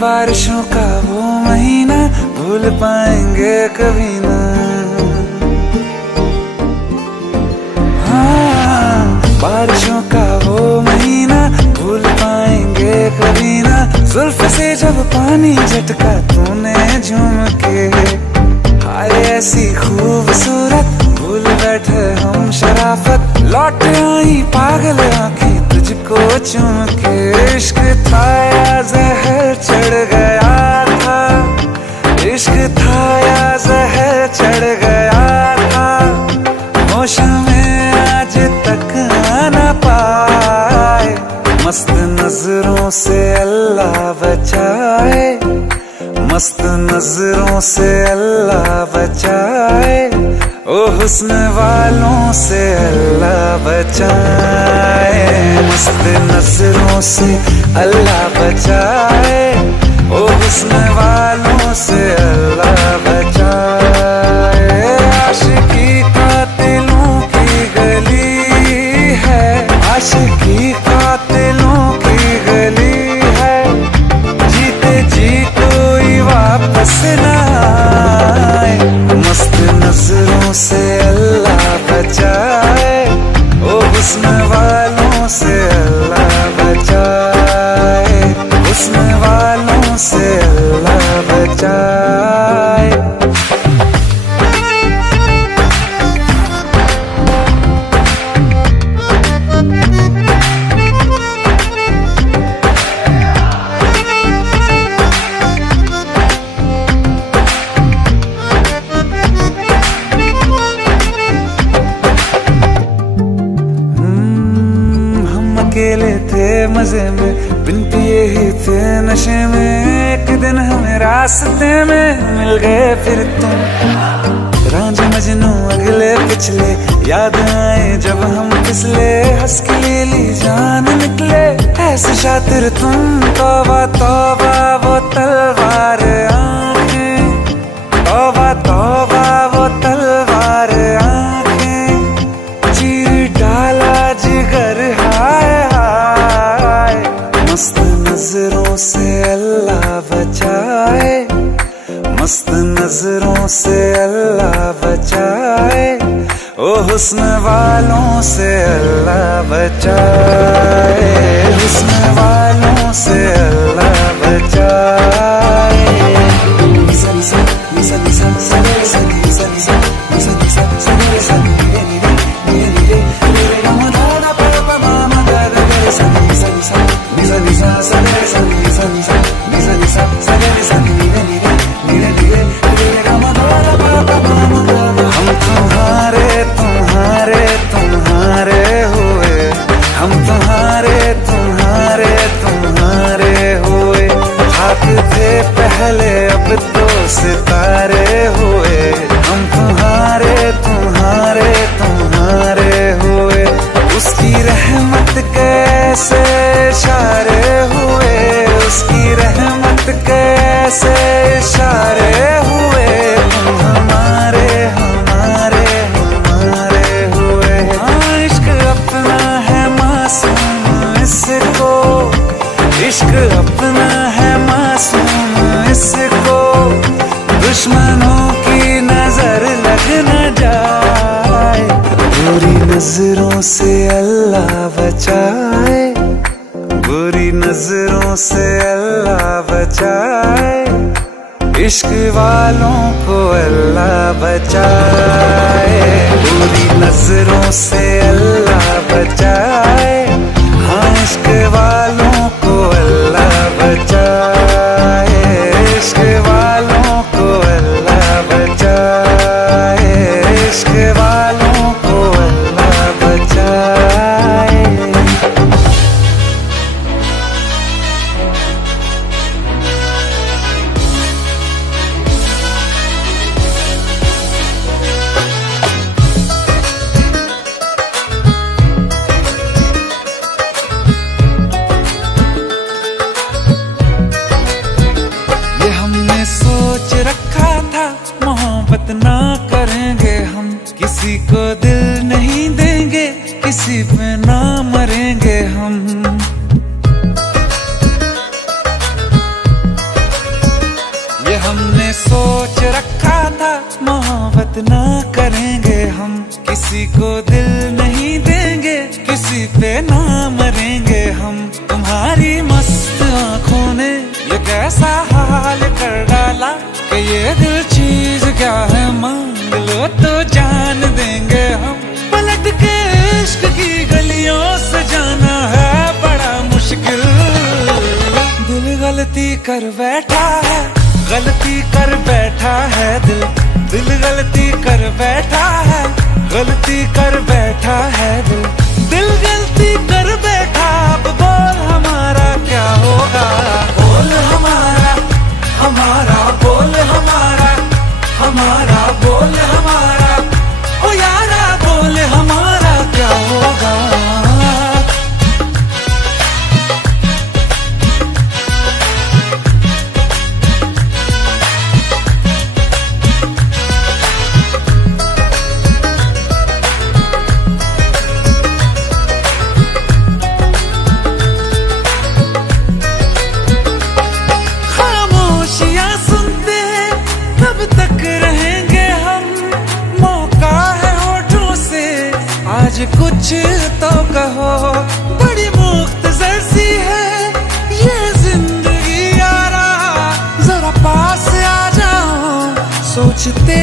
बारिशों का वो महीना भूल पाएंगे कभी ना। हाँ, बारिशों का वो महीना भूल पाएंगे कभी ना। जुल्फ से जब पानी झटका तूने झूम के, हाय ऐसी खूबसूरत भूल बैठे हम शराफत। लौट आई पागल आंखें तुझको चूम के। इश्क था या जहर चढ़ गया था, इश्क था या जहर चढ़ गया था। होश में आज तक आना पाए, मस्त नजरों से अल्लाह बचाए, मस्त नजरों से अल्लाह बचाए। ओ हुस्न वालों से अल्लाह बचाए, मस्त नजरों से अल्लाह बचाए। ओ हुस्न वालों से अल्लाह बचाए। आशिकी कातिलों की गली है, आशिकी कातिलों की गली है। जीते जी कोई वापस ना आए, मस्त नजरों से अल्लाह बचाए। ओ हुस्न वालों से अल्लाह बचाए, हुस्न वालों से अल्लाह बचाए। अकेले थे मजे में, बिन पिए ही थे नशे में। एक दिन हमें रास्ते में मिल गए फिर तुम, रांझे मजनू अगले पिछले याद आए जब हम फिसले। हंस के ले ली जान निकले ऐसे शातिर तुम। तौबा तौबा वो तलवार आंखें, तौबा तौबा वो तलवार आंखें। चीर डाला जिगर हाय हाय, मस्त नजरों से अल्लाह बचाए, मस्त नजरों से अल्लाह बचाए। ओ हुस्न वालों से अल्लाह बचाए, हुस्न वालों से अल्लाह बचाए। निसा निसा निसा निसा निसा निसा निसा निसा निसा निसा निसा निरे निरे निरे निरे निरे गमदाना पापा मामा दादा निसा निसा निसा निसा निसा निसा निसा निसा निसा निसा निसा निरे निरे निरे निरे निरे गमदाना पापा मामा दादा। हम तुम्हारे तुम्हारे तुम्हारे हुए, हम तुम्हारे तुम्हारे तुम्हारे हुए। खाक थे पहले अब तो सितारे हुए, हम तुम्हारे तुम्हारे तुम्हारे हुए। उसकी रहमत कैसे इशारे हुए, उसकी रहमत कैसे इशारे हुए। तुम हमारे हमारे हमारे हुए। हाँ, इश्क अपना है मासूम इसको, इश्क अपना है मासूम इसको। दुश्मनों की नजर लग न जाए, बुरी नजरों से अल्लाह बचाए, बुरी नजरों से अल्लाह बचाए। इश्क वालों को अल्लाह बचाए, बुरी नजरों से अल्लाह बचाए। हाँ, इश्क वालों को अल्लाह बचाए, इश्क वालों को अल्लाह बचाए, इश्क वालों को अल्लाह बचाए। हमने सोच रखा था मोहब्बत ना करेंगे हम, किसी को दिल नहीं देंगे, किसी पे ना मरेंगे हम। तुम्हारी मस्त आंखों ने ये कैसा हाल कर डाला कि ये दिल चीज क्या है, मांग लो तो जान देंगे हम। पलट के इश्क की गलियों से जाना है बड़ा मुश्किल। दिल गलती कर बैठा है, गलती कर बैठा है दिल, दिल गलती कर बैठा है, गलती कर बैठा है दिल, दिल गलती कर बैठा। अब बोल हमारा क्या होगा, बोल हमारा, हमारा बोल हमारा, हमारा बोल हमारा, ओ यारा बोल हमारा क्या होगा। कुछ तो कहो, बड़ी मुख्तसर सी है ये जिंदगी यारा, जरा पास आ जाओ, सोचते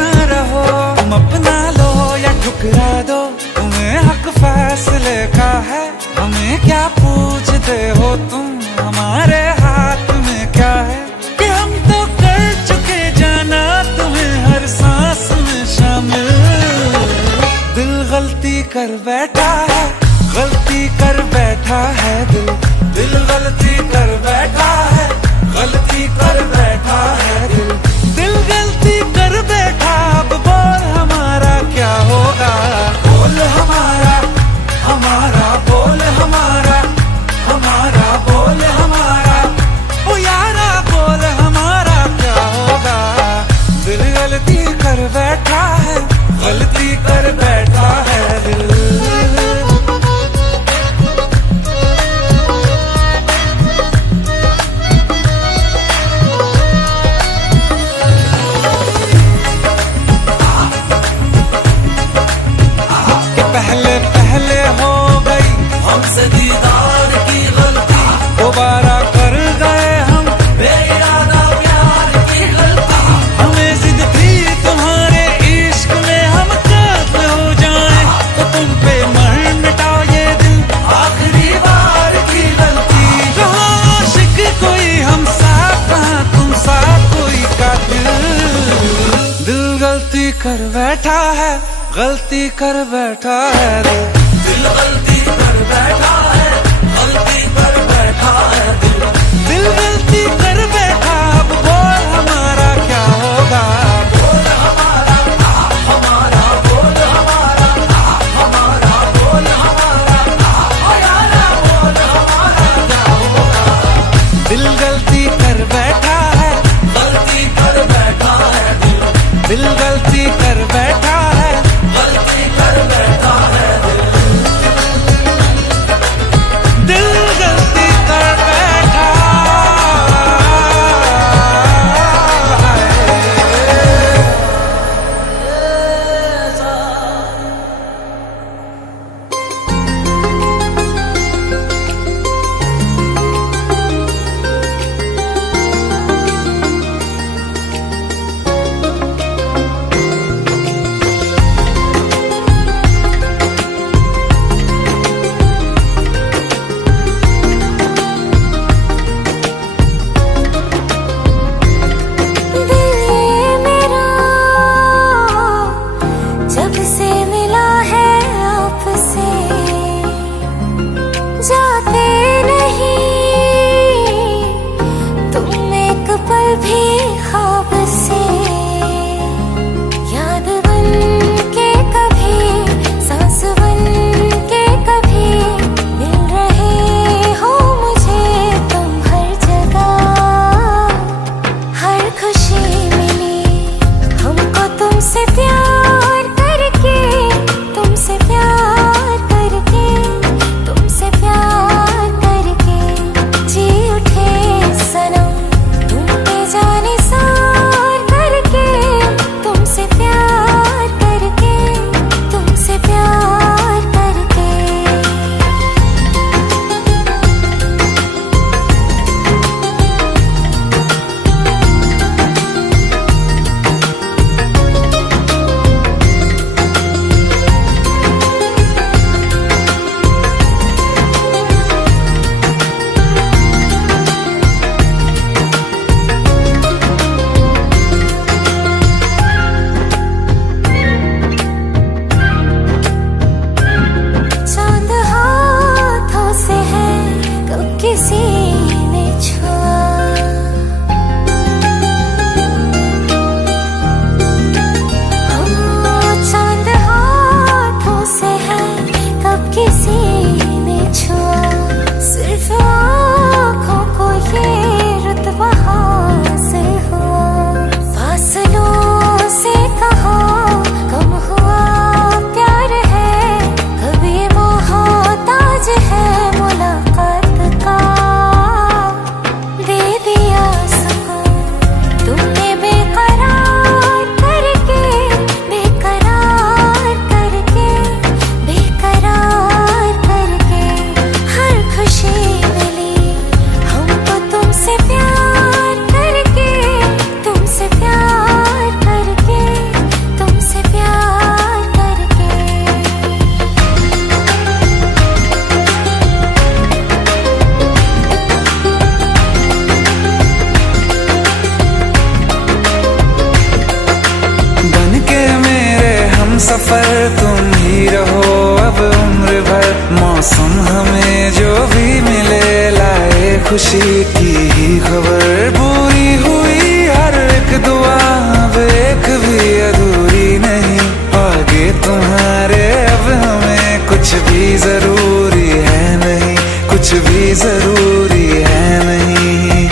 ना रहो। तुम अपना लो या ठुकरा दो, तुम्हें हक फैसले का है, हमें क्या पूछते हो तुम, हमारे हाथ में क्या है कि हम तो कर चुके जाना तुम्हें हर सांस में शामिल। दिल गलती कर बैठा है, गलती कर बैठा है दिल, दिल गलती कर बैठा है, गलती कर बैठा है दिल, दिल गलती कर बैठा। अब बोल हमारा क्या होगा, बोल हमारा, हमारा बोल हमारा, हमारा बोल हमारा, ओ यारा बोल हमारा क्या होगा। दिल गलती कर बैठा है, गलती कर बैठा है दिल। पहले पहले हो गई हमसे दीदार की गलती, दोबारा कर गए हम बेइरादा प्यार की गलती। हमें जिद थी तुम्हारे इश्क में हम काबिल हो जाएं, तो तुम पे मर मिटाओ ये दिल, आखिरी बार की गलती। कहाँ आशिक कोई हम साथ, कहाँ तुम साथ कोई कातिल। दिल गलती कर बैठा है, गलती कर बैठा है दिल, दिल गलती कर बैठा है, गलती कर बैठा है दिल, दिल गलती कर बैठा। अब बोल हमारा क्या होगा, बोल हमारा, हमारा बोल हमारा, हमारा बोल हमारा, ओ यारा बोल हमारा क्या होगा। दिल गलती कर बैठा है, गलती कर बैठा है दिल, दिल गलती कर बैठा है, गलती कर बैठा है दिल, दिल गलती कर बैठा। खुशी की ही खबर पूरी हुई हर एक दुआ, अब एक भी अधूरी नहीं। आगे तुम्हारे अब हमें कुछ भी जरूरी है नहीं, कुछ भी जरूरी है नहीं।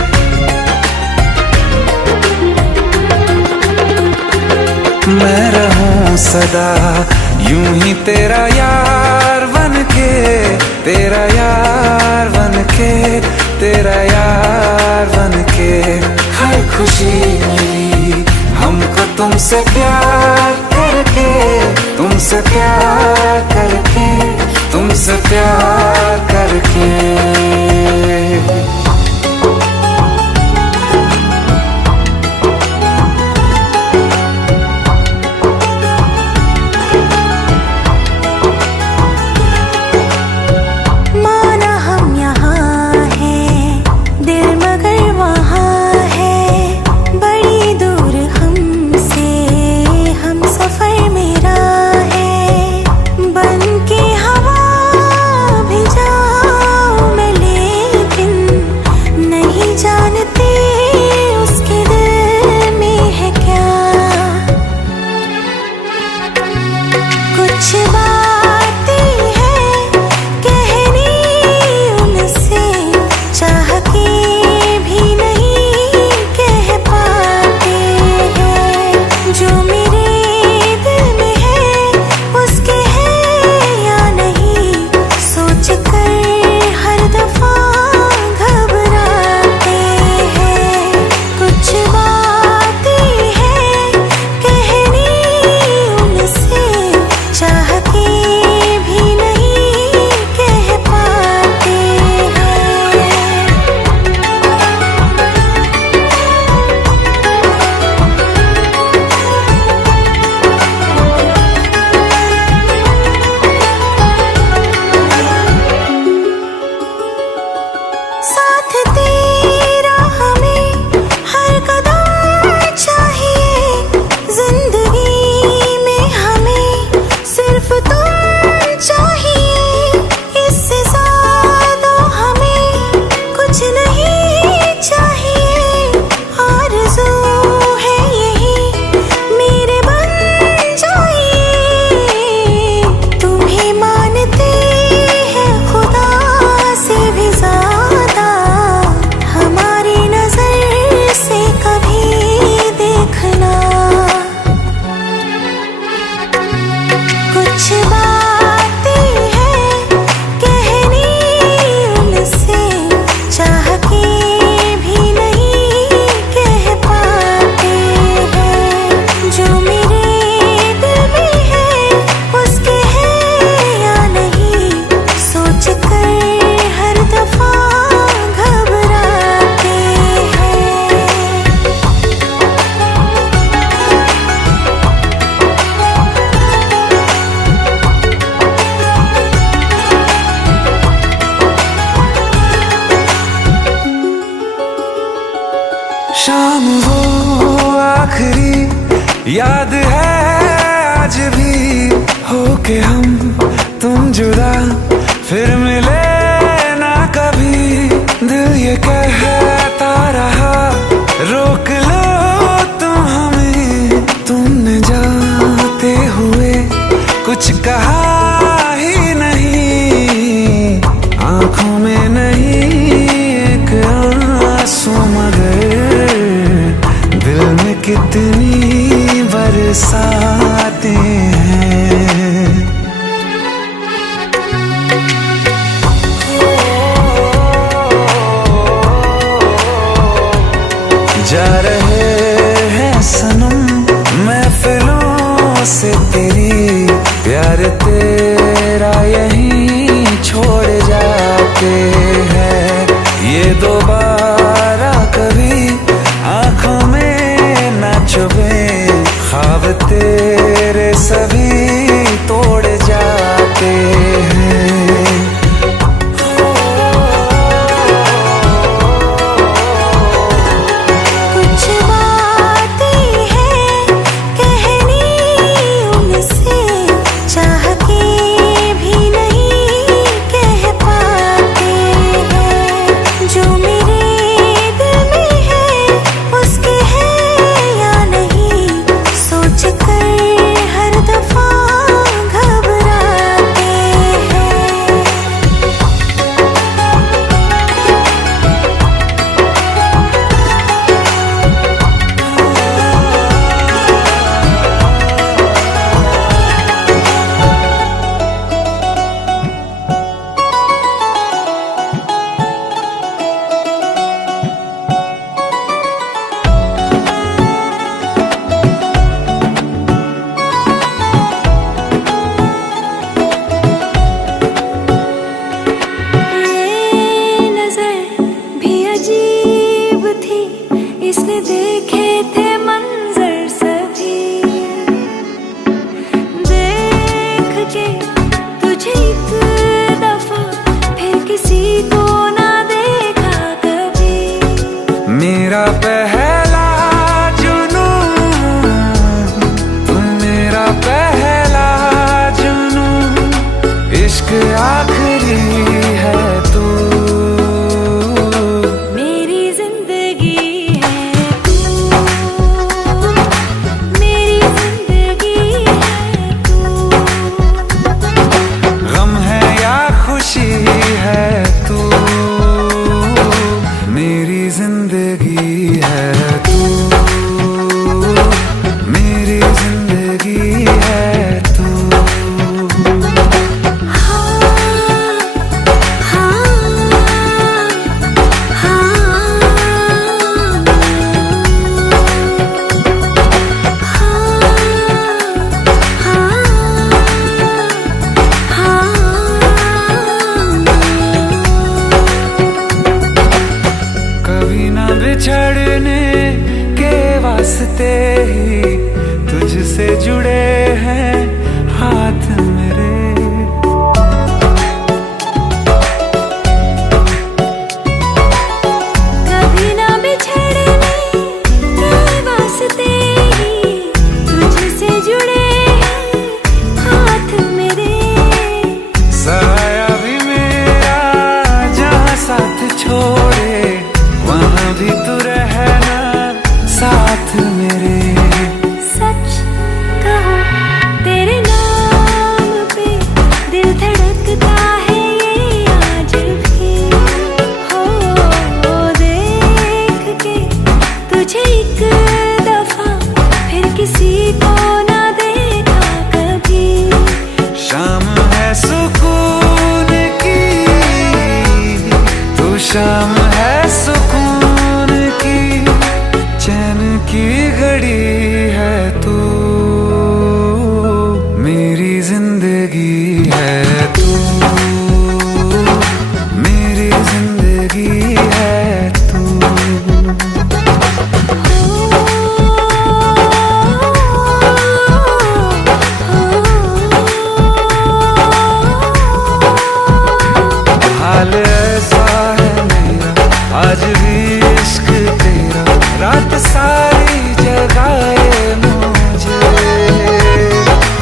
मैं रहूं सदा यूं ही तेरा यार बनके, तेरा यार बनके, तेरा यार बनके। हर खुशी मिली हमको तुमसे प्यार करके, तुमसे प्यार करके, तुमसे प्यार करके। शाम वो आखिरी याद है आज भी, होके हम तुम जुदा फिर मिले ना कभी। दिल ये कहता रहा रोक लो तुम हमें, तुमने जाते हुए कुछ कहा ही नहीं। आंखों में नहीं एक आंसू मगर दिल में कितनी बरसाते हैं। जा रहे हैं सनम महफिलों से तेरी, प्यार तेरा यहीं छोड़ जाते हैं। ये दोबारा कभी आंखों में ना चुभे, ख्वाब तेरे सभी तोड़ जाते हैं। कुछ बातें हैं कहनी उनसे, चाह के भी नहीं कह पाते हैं। जो थी, इसने देखे थे मंजर सभी। देख के तुझे एक दफा फिर किसी को ना देखा कभी। मेरा पहला जुनून, तू मेरा पहला जुनून, इश्क आखिरी है तू। मेरी जिंदगी है तू, मेरी जिंदगी है तू। गम है या खुशी है तू, मेरी जिंदगी है तू, मेरी जिंदगी है तू। कभी ना बिछड़ने के वास्ते ही तुझसे जुड़े हैं हाथ मेरे। कभी ना बिछड़ने के वास्ते ही तुझसे जुड़े हैं हाथ मेरे। साया भी मेरा जहाँ साथ छोड़े, वहाँ भी तू रहना साथ मेरे। सच कहो तेरे नाम पे दिल धड़कता है ये आज भी। हो देख के तुझे एक दफा फिर किसी को ना देखा कभी। शाम है सुकून की, तू शाम है सुकून की, चैन की घड़ी है तू। मेरी जिंदगी है तू, मेरी जिंदगी है तू। हाल ऐसा है मेरा आज भी इश्क तेरा, रात सारी जगाए मुझे।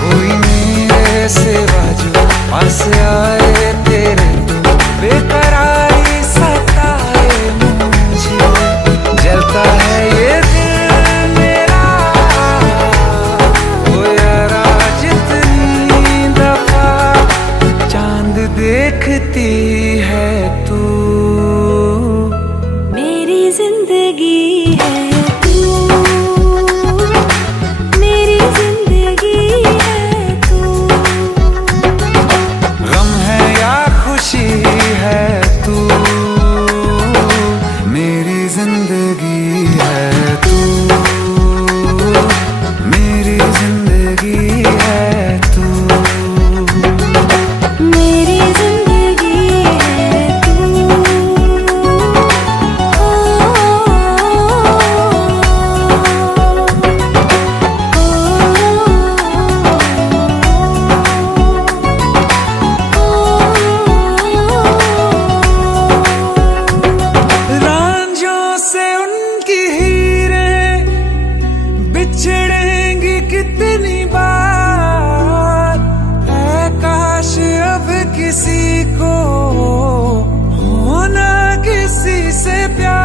कोई मेरे सिवा जो पास आए तेरे, तो बेकरारी सताए मुझे। जलता है ये दिल मेरा, ओ यारा जितनी दफा चांद देखती है तू। मेरी जिंदगी है तू, मेरी जिंदगी है तू। गम है या खुशी है तू, मेरी जिंदगी है तू, मेरी जिंदगी है तू। मेरी जिंदगी है तू। रांझों से उनकी हीरें बिछड़ेंगी कितनी बार, है काश अब किसी को होना किसी से प्यार।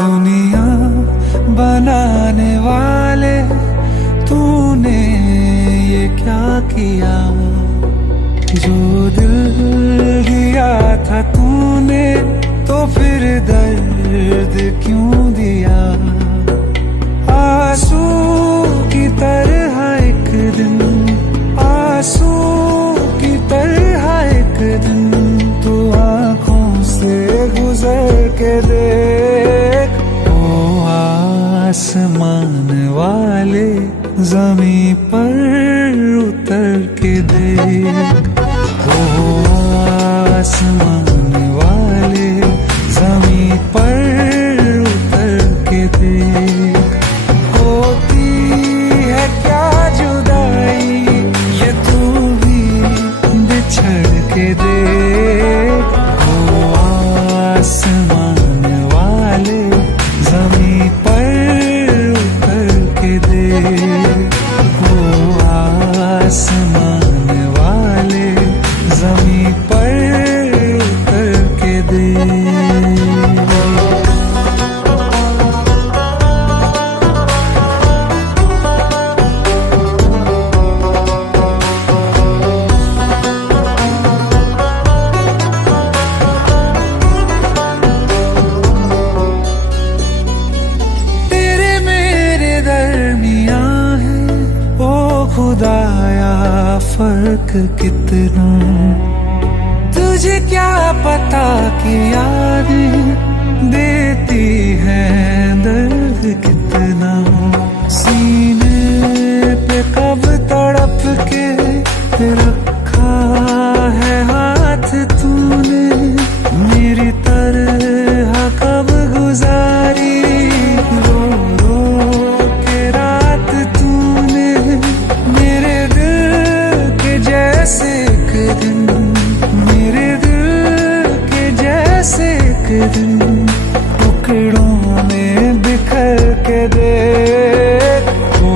दुनिया बनाने वाले तूने ये क्या किया, जो दिल दिया था तूने तो फिर दर्द क्यों दिया। आंसू की तरह एक दिन, आंसू की तरह एक दिन, तू आंखों से गुजर के देख। ओ आसमान वाले जमीन पर उतर के देख। ओ ओ आसमान वाले जमीन पर उतर के देख, ओ आसमान वाले जमीन पर उतर के देख। खुदाया फर्क कितना, तुझे क्या पता कि यादें देती हैं दर्द कितना। सीने पे कब तड़प के रखा है हाथ तूने, मेरी तरह कब गुजारी रो रो के रात तूने। मेरे दिल के जैसे एक दिन, मेरे दिल के जैसे एक दिन टुकड़ों में बिखर के देख, ओ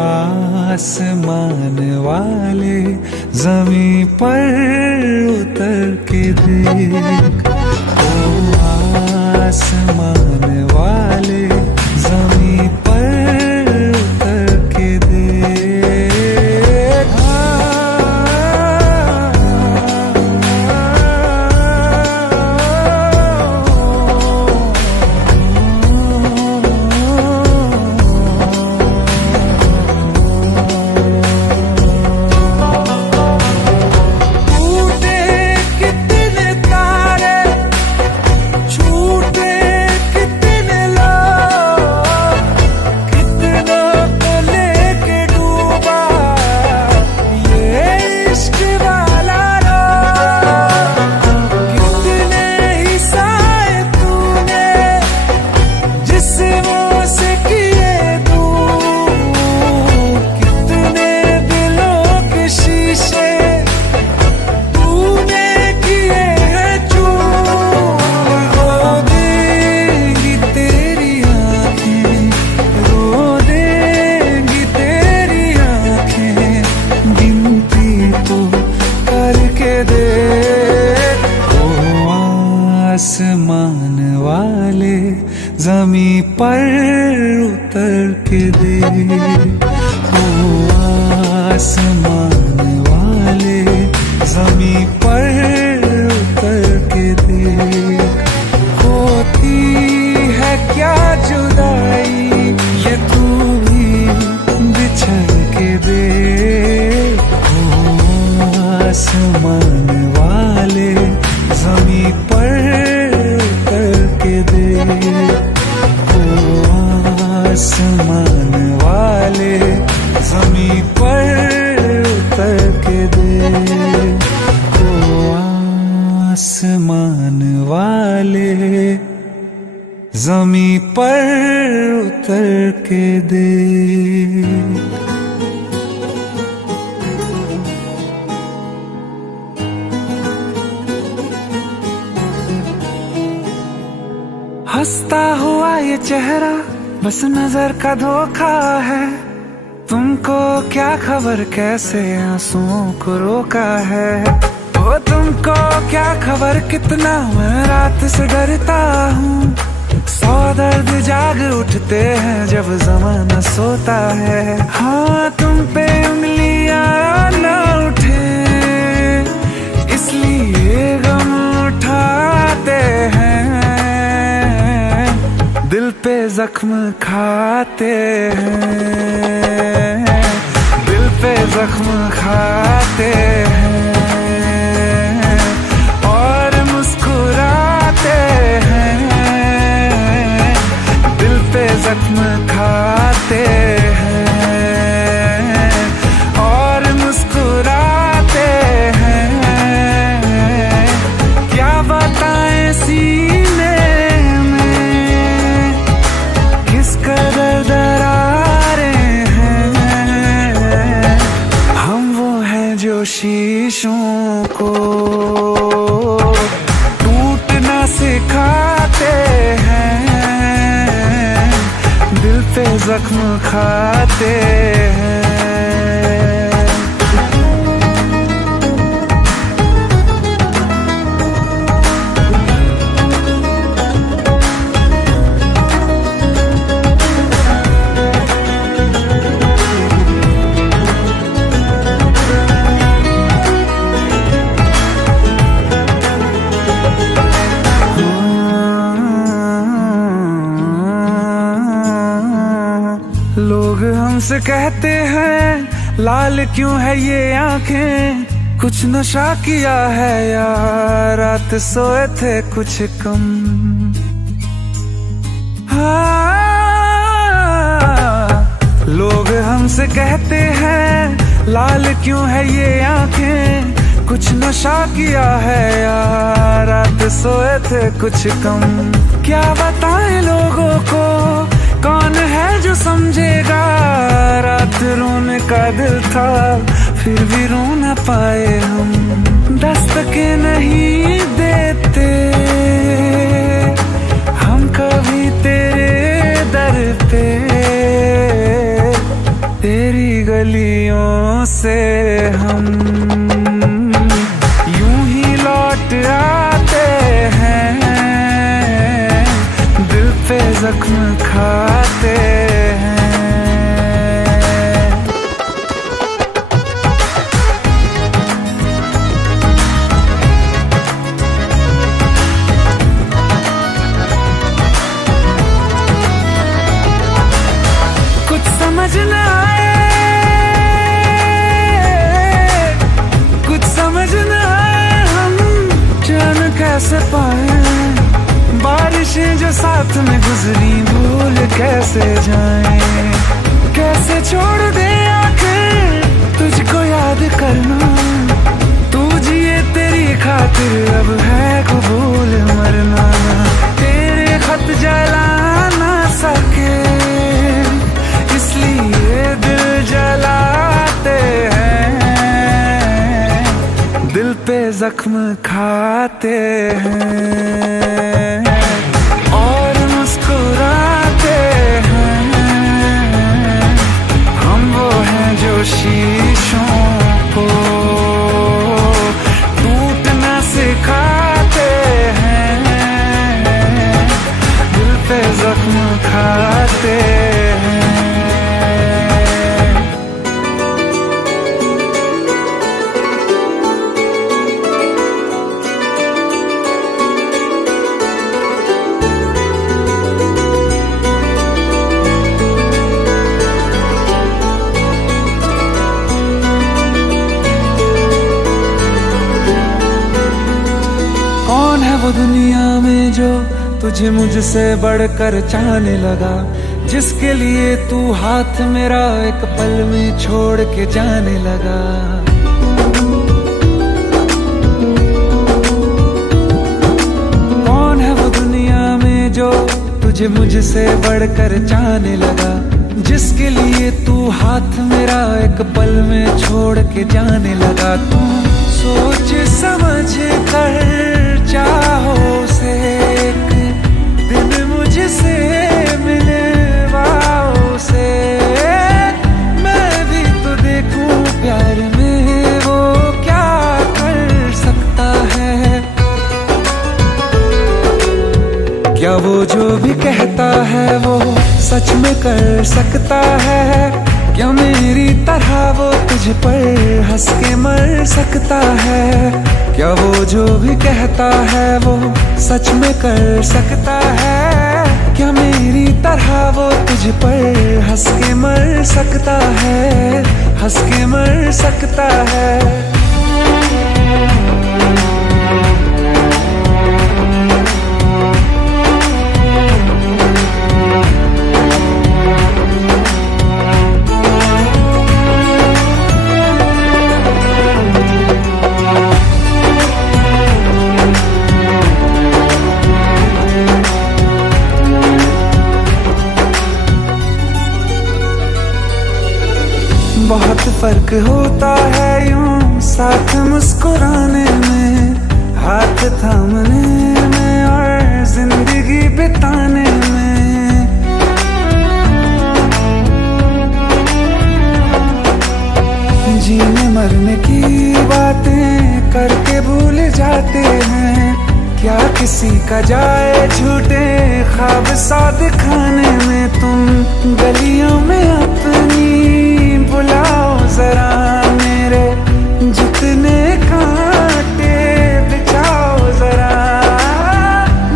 आसमान वाले जमीन पर उतर के देख, ओ आसमान वाले जमीन पर उतर के देख। आसमान वाले जमीन पर उतर के देख, ओ आसमान वाले जमीन पर उतर के देख। होती है क्या जुदाई ये तू भी बिछड़ के देख, ओ आसमान वाले जमीन पर उतर के देख, ओ आसमान वाले जमीन पर उतर के देख, ओ आसमान वाले जमीन पर उतर के देख। हंसता हुआ ये चेहरा बस नजर का धोखा है, तुमको क्या खबर कैसे आंसुओं को रोका है। ओ तुमको क्या खबर कितना मैं रात से डरता हूँ, 100 दर्द जाग उठते हैं जब ज़माना सोता है। हाँ तुम पे उंगलियां न उठे इसलिए गम उठाते हैं, दिल पे जख्म खाते हैं, दिल पे जख्म खाते हैं और मुस्कुराते हैं, दिल पे जख्म खाते हैं और मुस्कुराते हैं। क्या बताएं सीने कदर दरारें हैं, हम वो हैं जो शीशों जख्म खाते हैं। लोग हमसे कहते हैं लाल क्यों है ये आंखें, कुछ नशा किया है यार, रात सोए थे कुछ कम। लोग हमसे कहते हैं लाल क्यों है ये आंखें, कुछ नशा किया है यार, रात सोए थे कुछ कम। क्या बताएं लोगों को कौन है जो समझेगा, रात रोने का दिल था फिर भी रो न पाए हम। दस्तकें नहीं देते हम कभी तेरे दर पे, तेरी गलियों से हम यूं ही लौट आते हैं, दिल पे जख्म खाते हैं। कुछ समझ न आए, कुछ समझ न आए, हम चैन कैसे पाए, बारिशें जो साथ में गुजरी भूल कैसे जाएं, कैसे छोड़ दे आखिर तुझको याद करना, तू जिए तेरी खातिर अब है कबूल मरना। तेरे खत जला ना सके इसलिए दिल जलाते हैं, दिल पे जख्म खाते हैं और मुस्कुराते हैं। हम वो हैं जो शीशों को टूटना सिखाते हैं, दिल पे जख्म खाते हैं। कौन है वो दुनिया में जो तुझे मुझसे बढ़कर चाहने लगा, जिसके लिए तू हाथ मेरा एक पल में छोड़ के जाने लगा। कौन है वो दुनिया में जो तुझे मुझसे बढ़कर चाहने लगा, जिसके लिए तू हाथ मेरा एक पल में छोड़ के जाने लगा। तू सोच समझ कर चाहो से एक दिन मुझसे मिलवाओ से, मैं भी तो देखूं प्यार में वो क्या कर सकता है। क्या वो जो भी कहता है वो सच में कर सकता है, क्या मेरी तरह वो तुझ पर हंस के मर सकता है। क्या वो जो भी कहता है वो सच में कर सकता है, क्या मेरी तरह वो तुझ पर हंस के मर सकता है, हंस के मर सकता है। बहुत फर्क होता है यूं साथ मुस्कुराने में, हाथ थामने में और जिंदगी बिताने में। किसी का जाए झूठे ख्वाब सा दिखाने में तुम गलियों में अपनी बुलाओ जरा मेरे जितने कांटे बिछाओ जरा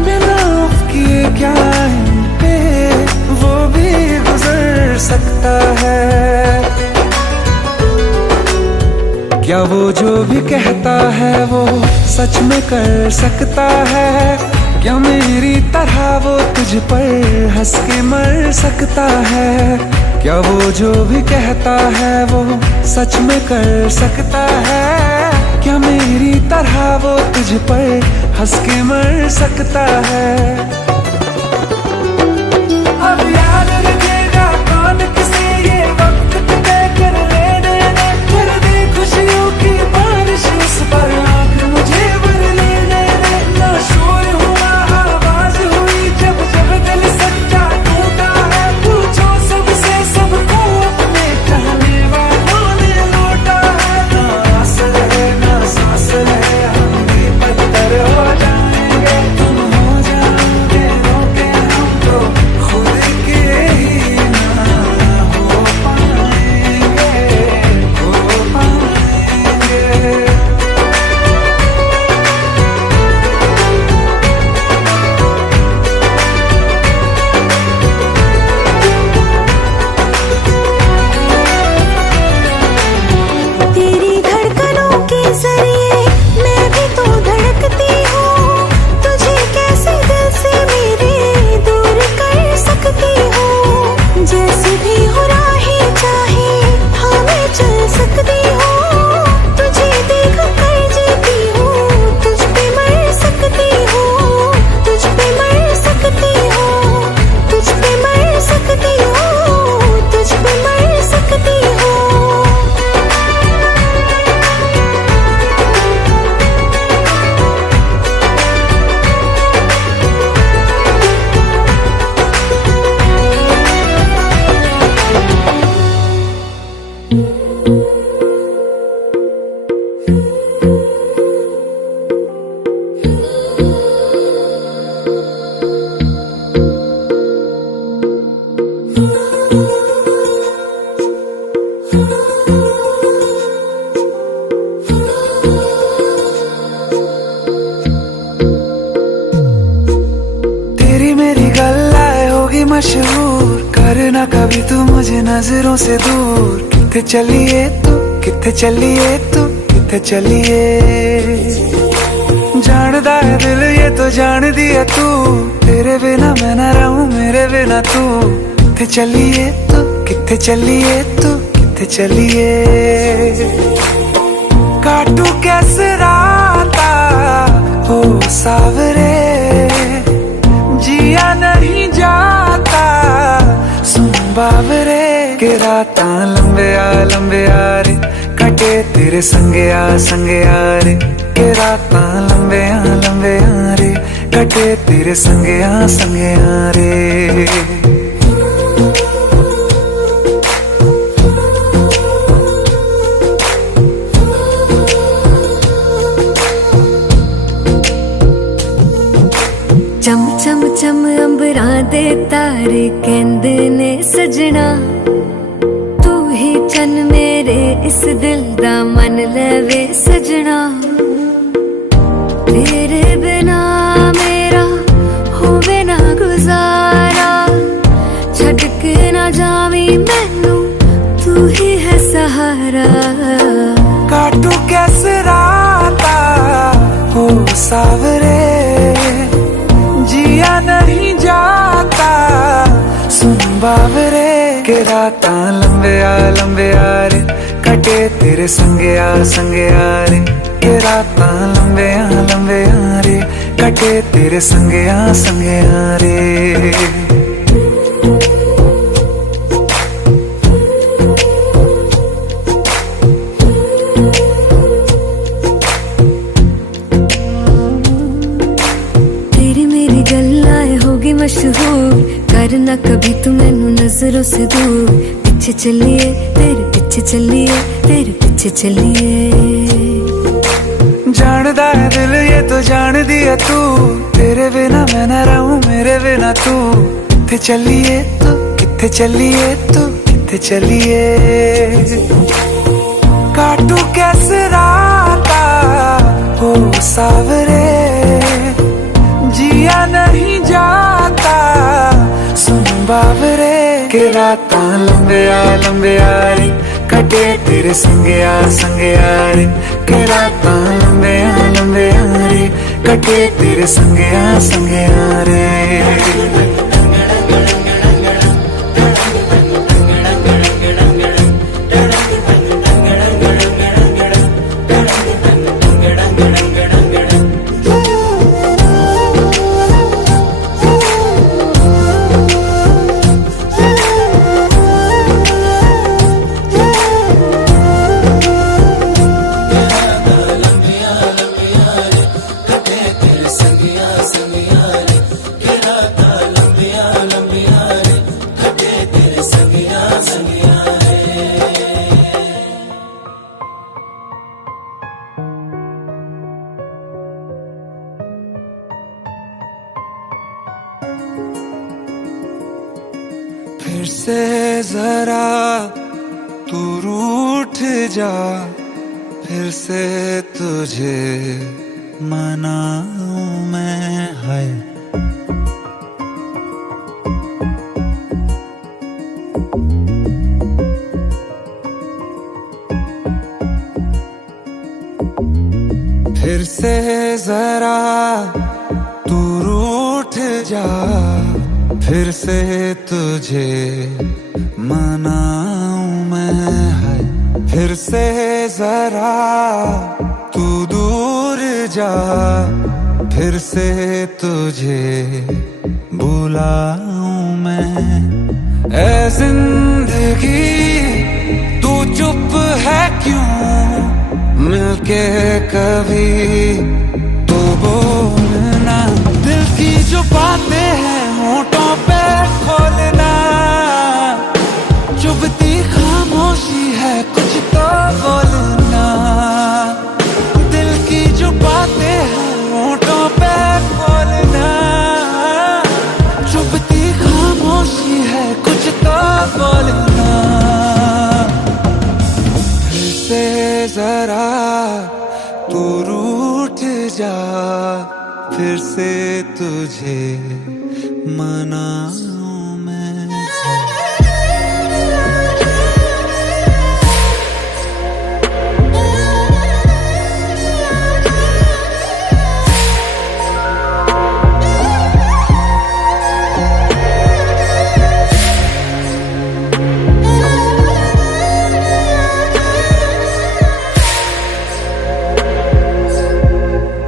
बिना उफ किए क्या इन पे वो भी गुजर सकता है। क्या वो जो भी कहता है वो सच में कर सकता है? क्या मेरी तरह वो तुझ पर हंस के मर सकता है? क्या वो जो भी कहता है वो सच में कर सकता है? क्या मेरी तरह वो तुझ पर हंस के मर सकता है? अब याद रखेगा कौन किसे ये वक्त तय कर लेने कर दे खुशियों की बारिश इस पर आँख मुझे भर ले दे ना शोर हुआ आवाज हुई जब जब दिल सच्चा टूटा है पूछो सबसे सबको अपने कहने वालों ने लौटा है। ना आसल है ना सांस है हम भी पत्थर हो जाएंगे तुम हो जाओगे रोके हम तो खुद के ही ना हो पाएंगे हो पाएंगे। तेरी धड़कनों के जरिए मैं भी तो धड़कती हूँ तुझे कैसे दिल से मेरे दूर कर सकती हूँ जैसे भी हो राहें चाहे हाँ मैं चल सकती हूँ तुझे देख कर जीती हूँ तुझ पे मर सकती हूँ तुझ पे मर सकती हूँ तुझ पे मर सकती हूँ तुझ पे मर सकती हूँ। तेरी मेरी गल्लाए होगी मशहूर करना कभी तू मुझे नजरों से दूर किथे चलिए तू किथे चलिए तू किथे चलिए जानदा है दिल ये तो जान दिया तू तेरे बिना मैं ना रहूं मेरे बिना तू किथे चलिए तू किथे चलिए तू किथे चलिए काटू कैसे राता हो सावरे जिया नहीं जाता सुन बाबरे के रातां लंबे आ रे कटे तेरे संगे आ रे के रातां लंबे आ रे कटे तेरे संगे आ रे। चम चम चम अंबरां दे तारे कहंदे ने सजना तू ही चन मेरे इस दिल दा मन लवे सजना तेरे बिना मेरा होवे ना गुजारा छड़ के ना जावी मैनू तू ही है सहारा काटू कैसे राता हो सावरे जिया नहीं जाता सुन बाबरे के रातां लंबे आ रे कटे तेरे संगे आ रे के रातां लंबे आ रे कटे तेरे संगे आ रे। मशहूर करना कभी तू मैनू नजरों से दूर पीछे चलिए तेरे पीछे चलिए तेरे पीछे चलिए जानदा है दिल ये तो तो जान दिया तू, तेरे बिना मैं न रहूं मेरे बिना तू। किथे चलिए तू, किथे चलिए तू, किथे चलिए। काटू कैसे राता हो सावरे, जिया नहीं जाता सुन बावरे। के राता लंबिया लंबिया रे, कटे तेरे संगया संगया रे। के राता लंबिया लंबिया रे, कटे तेरे संगया संगया रे। फिर से जरा तू रूठ जा, फिर से तुझे मनाऊं मैं। है फिर से जरा तू रूठ जा, फिर से तुझे मनाऊं मैं। है फिर से जरा तू दूर जा, फिर से तुझे बुलाऊं मैं। ऐ जिंदगी तू चुप है क्यों, मिलके कभी तो बोलना। दिल की जो बातें हैं होठों पे खोलना, चुभती खामोशी है कुछ तो बोलना। दिल की जो बातें हैं होठों पे खोलना, चुभती खामोशी है कुछ तो बोलना। फिर से जरा तू रूठ जा, फिर से तुझे मनाऊं मैं।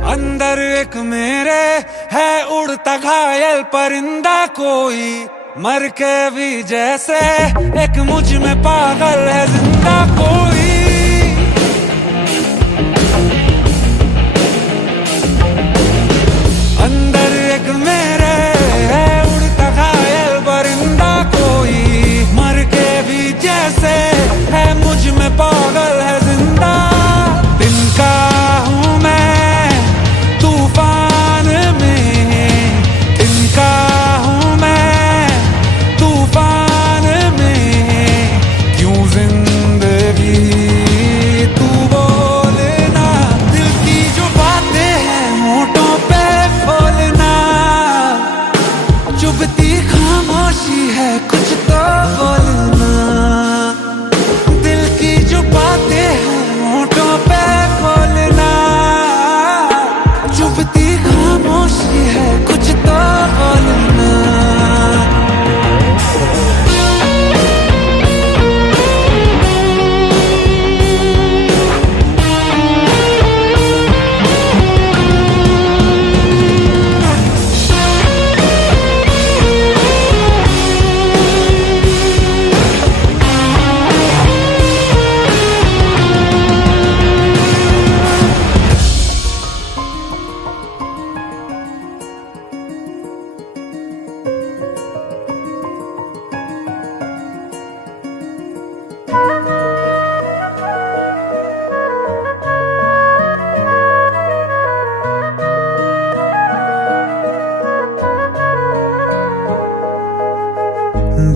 अंदर एक मेरे है उड़ता घायल परिंदा कोई, मर के भी जैसे एक मुझ में पागल है जिंदा कोई। अंदर एक मेरे है उड़ता घायल परिंदा कोई, मर के भी जैसे है मुझ में पागल है जिंदा। तिनका हूँ मैं तूफान में, तिनका हूँ मैं तूफान में। क्यों जिंदगी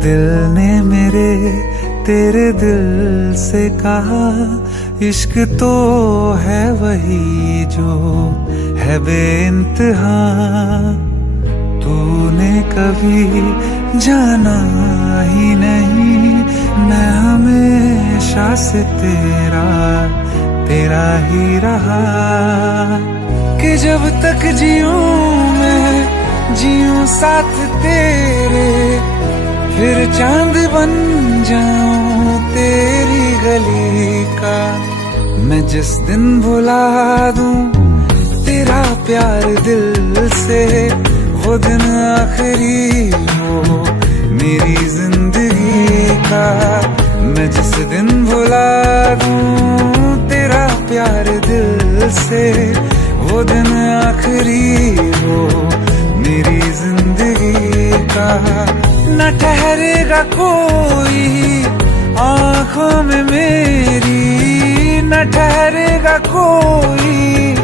दिल ने मेरे तेरे दिल से कहा, इश्क तो है वही जो है बेइंतहा। तूने कभी जाना ही नहीं, मैं हमेशा से तेरा तेरा ही रहा। कि जब तक जीऊं मैं जीऊं साथ तेरे, फिर चांद बन जाऊं तेरी गली का। मैं जिस दिन भुला दूं तेरा प्यार दिल से, वो दिन आखिरी हो मेरी जिंदगी का। मैं जिस दिन भुला दूं तेरा प्यार दिल से, वो दिन आखिरी हो मेरी जिंदगी का। न ठहरेगा कोई आंखों में मेरी, न ठहरेगा कोई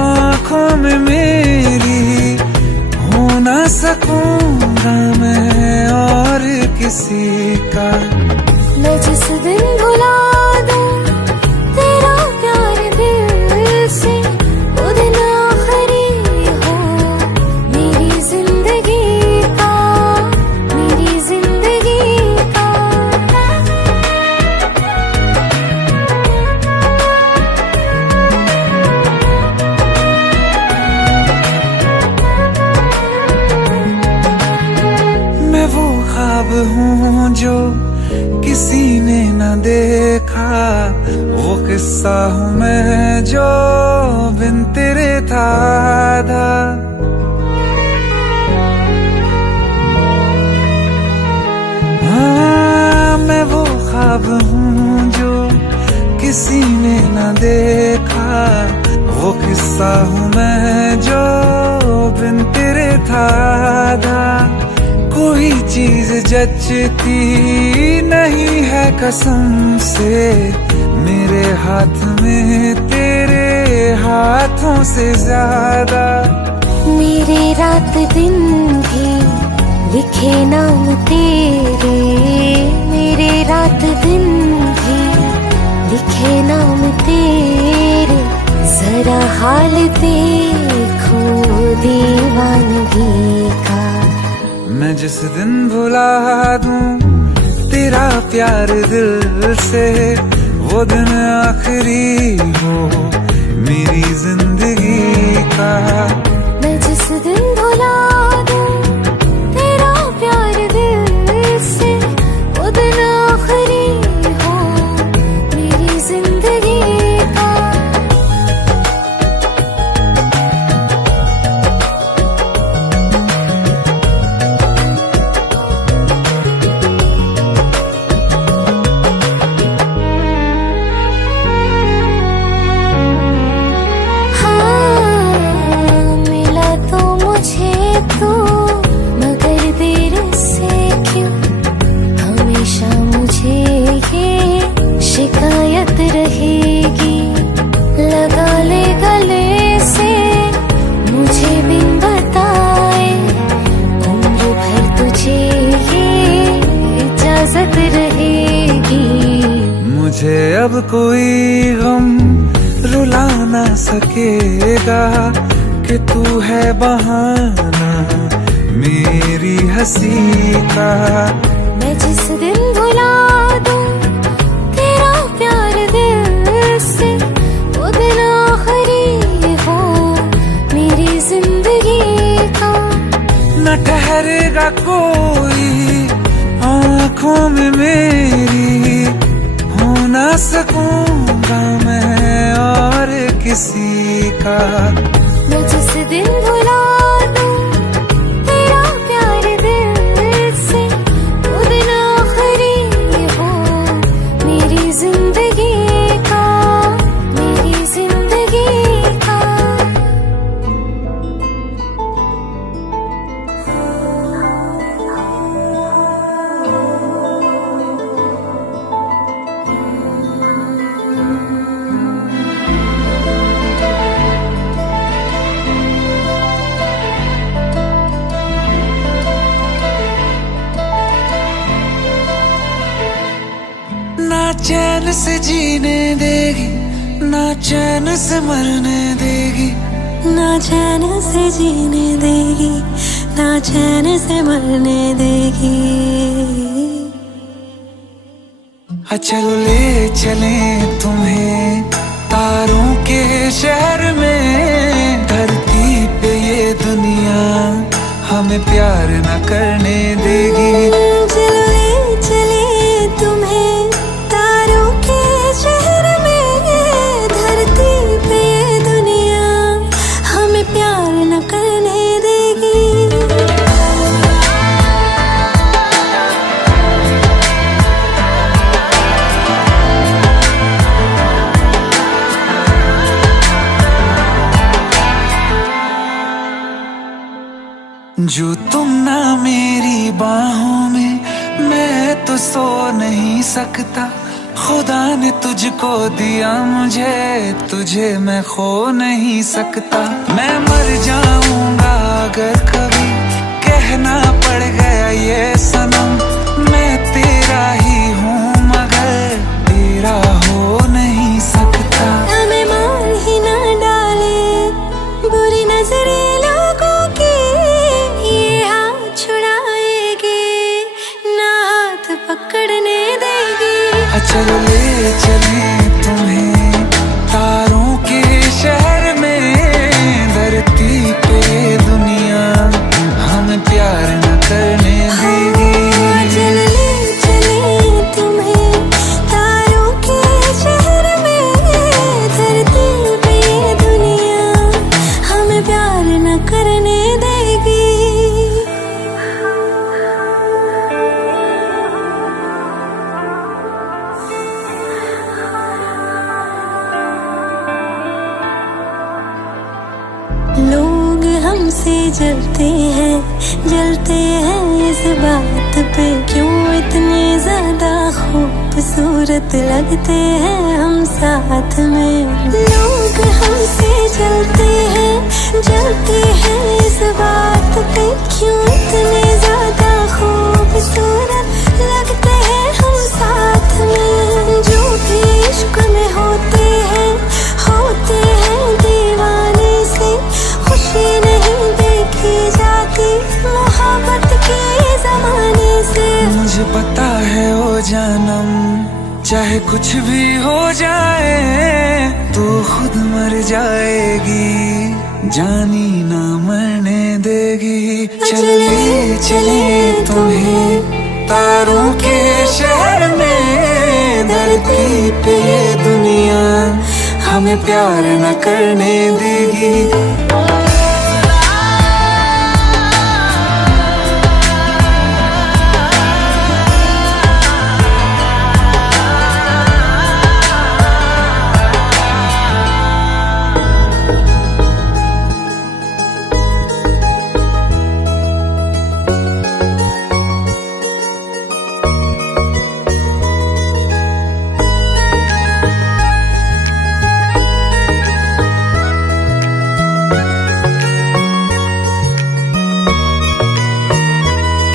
आंखों में मेरी। हो ना सकूंगा मैं और किसी का। मैं जिस दिन भुला दूं तेरा प्यार दिल से, वो दिन आखिरी हो मेरी जिंदगी का, मेरी जिंदगी का। मैं वो ख्वाब हूँ जो किसी ने न देखा, वो किस्सा हूँ मैं जो बिन तेरे था आधा। हाँ, मैं वो ख्वाब हूँ जो किसी ने न देखा, वो किस्सा हूँ मैं जो बिन तेरे था आधा। कोई चीज जचती नहीं है कसम से, मेरे हाथ में तेरे हाथों से ज्यादा। मेरे रात दिन भी लिखे नाम तेरे, मेरे रात दिन भी लिखे नाम तेरे। जरा हाल देखो दीवानगी का। मैं जिस दिन भुला दूं तेरा प्यार दिल से, वो दिन आखिरी हो मेरी जिंदगी का। मैं जिस दिन भुला दूं तेरा प्यार दिल से, वो दिन आखिरी हो मेरी जिंदगी का। शिकायत रहेगी लगा ले गले से, मुझे बिन बताए उम्र भर तुझे ये इजाजत रहेगी। मुझे अब कोई गम रुला ना सकेगा, कि तू है बहाना मेरी हंसी का। मैं जिस दिन भुला दूं तेरा प्यार दिल से, वो दिन आखिरी हो मेरी जिंदगी का। न ठहरेगा कोई आंखों में मेरी, हो ना सकूंगा मैं और किसी का। मैं जिस दिन भुला दूं तेरा प्यार दिल से, वो दिन आखिरी हो मेरी जिंदगी का, मेरी जिंदगी का। चैन से जीने देगी, ना चैन से मरने देगी, ना चैन से जीने देगी, ना चैन से मरने देगी। चलो ले चले तुम्हें तारों के शहर में, धरती पे ये दुनिया हमें प्यार न करने देगी। चलो ले चले तुम्हें तारों के शहर में, धरती पे ये दुनिया हमें प्यार न करने देगी। जो तुम ना मेरी बाहों में, मैं तो सो नहीं सकता। खुदा ने तुझको दिया मुझे, तुझे मैं खो नहीं सकता। मैं मर जाऊंगा अगर कभी कहना पड़ गया ये सनम, मैं तेरा ही हूँ मगर तेरा हो नहीं सकता। हमें मार ही ना डाले बुरी नजरे लोगों की, ये हाथ छुड़ाएगी ना हाथ पकड़ने देगी। चलो ले चले तुम्हें तारों के शहर में, धरती पे दुनिया हमें प्यार न करने देगी। चलो ले चले तुम्हें तारों के शहर में, धरती पे दुनिया हमें प्यार न करने देगी। लोग हमसे जलते हैं इस बात पे, क्यों इतने ज्यादा खूबसूरत लगते हैं हम साथ में। लोग हमसे जलते हैं इस बात पे, क्यों इतने ज्यादा खूबसूरत लगते हैं हम साथ में। जो भी इश्क में होते हैं दीवाने से, खुशी नहीं देखी जाती मोहब्बत के जमाने से। मुझे पता है ओ जानम, चाहे कुछ भी हो जाए तू खुद मर जाएगी, जानी ना मरने देगी। चले चले तुम्हें तारों के शहर में, धरती पे ये दुनिया हमें प्यार न करने देगी।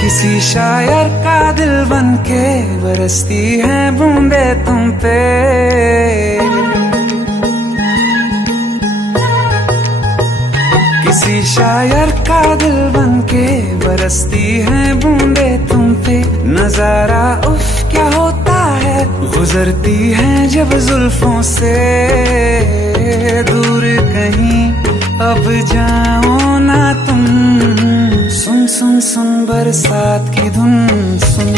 किसी शायर का दिल बनके बरसती है बूंदे तुम पे, किसी शायर का दिल बनके बरसती है बूंदे तुम पे। नजारा उफ क्या होता है, गुजरती है जब जुल्फों से दूर कहीं अब जाओ ना तुम। सुन सुन सुन बरसात की धुन, सुन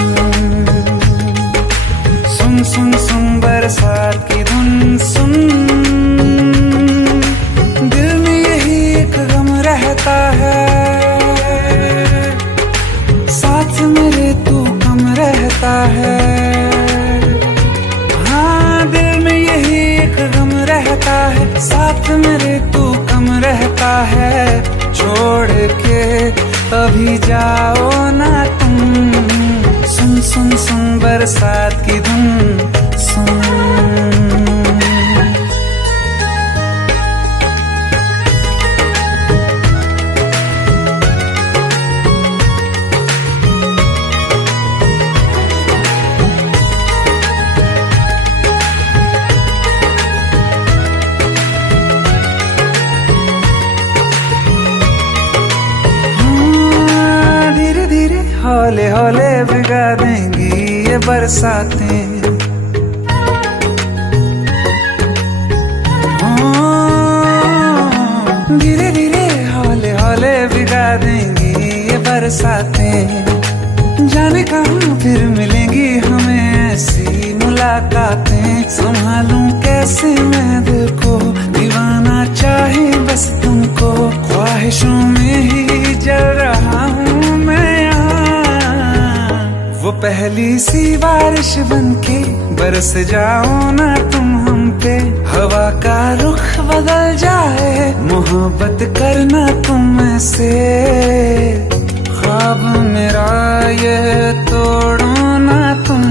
सुन सुन सुन बरसात की धुन सुन। दिल में यही एक गम रहता है, साथ मेरे तू कम रहता है। हाँ दिल में यही एक गम रहता है, साथ मेरे तू कम रहता है। छोड़ के अभी जाओ ना तुम, सुन सुन सुन बरसात की धुन सुन। हौले हौले भिगा देंगी ये बरसातें। धीरे धीरे हौले हौले भिगा देंगी ये बरसातें। जाने कहाँ फिर मिलेंगी हमें ऐसी मुलाकातें। संभालूं कैसे मैं दिल को, दीवाना चाहे बस तुमको। ख्वाहिशों में ही जल रहा हूँ मैं यहाँ। वो पहली सी बारिश बनके बरस जाओ ना तुम हम पे। हवा का रुख बदल जाए, मोहब्बत करना तुम ऐसे। ख्वाब मेरा ये तोड़ो ना तुम।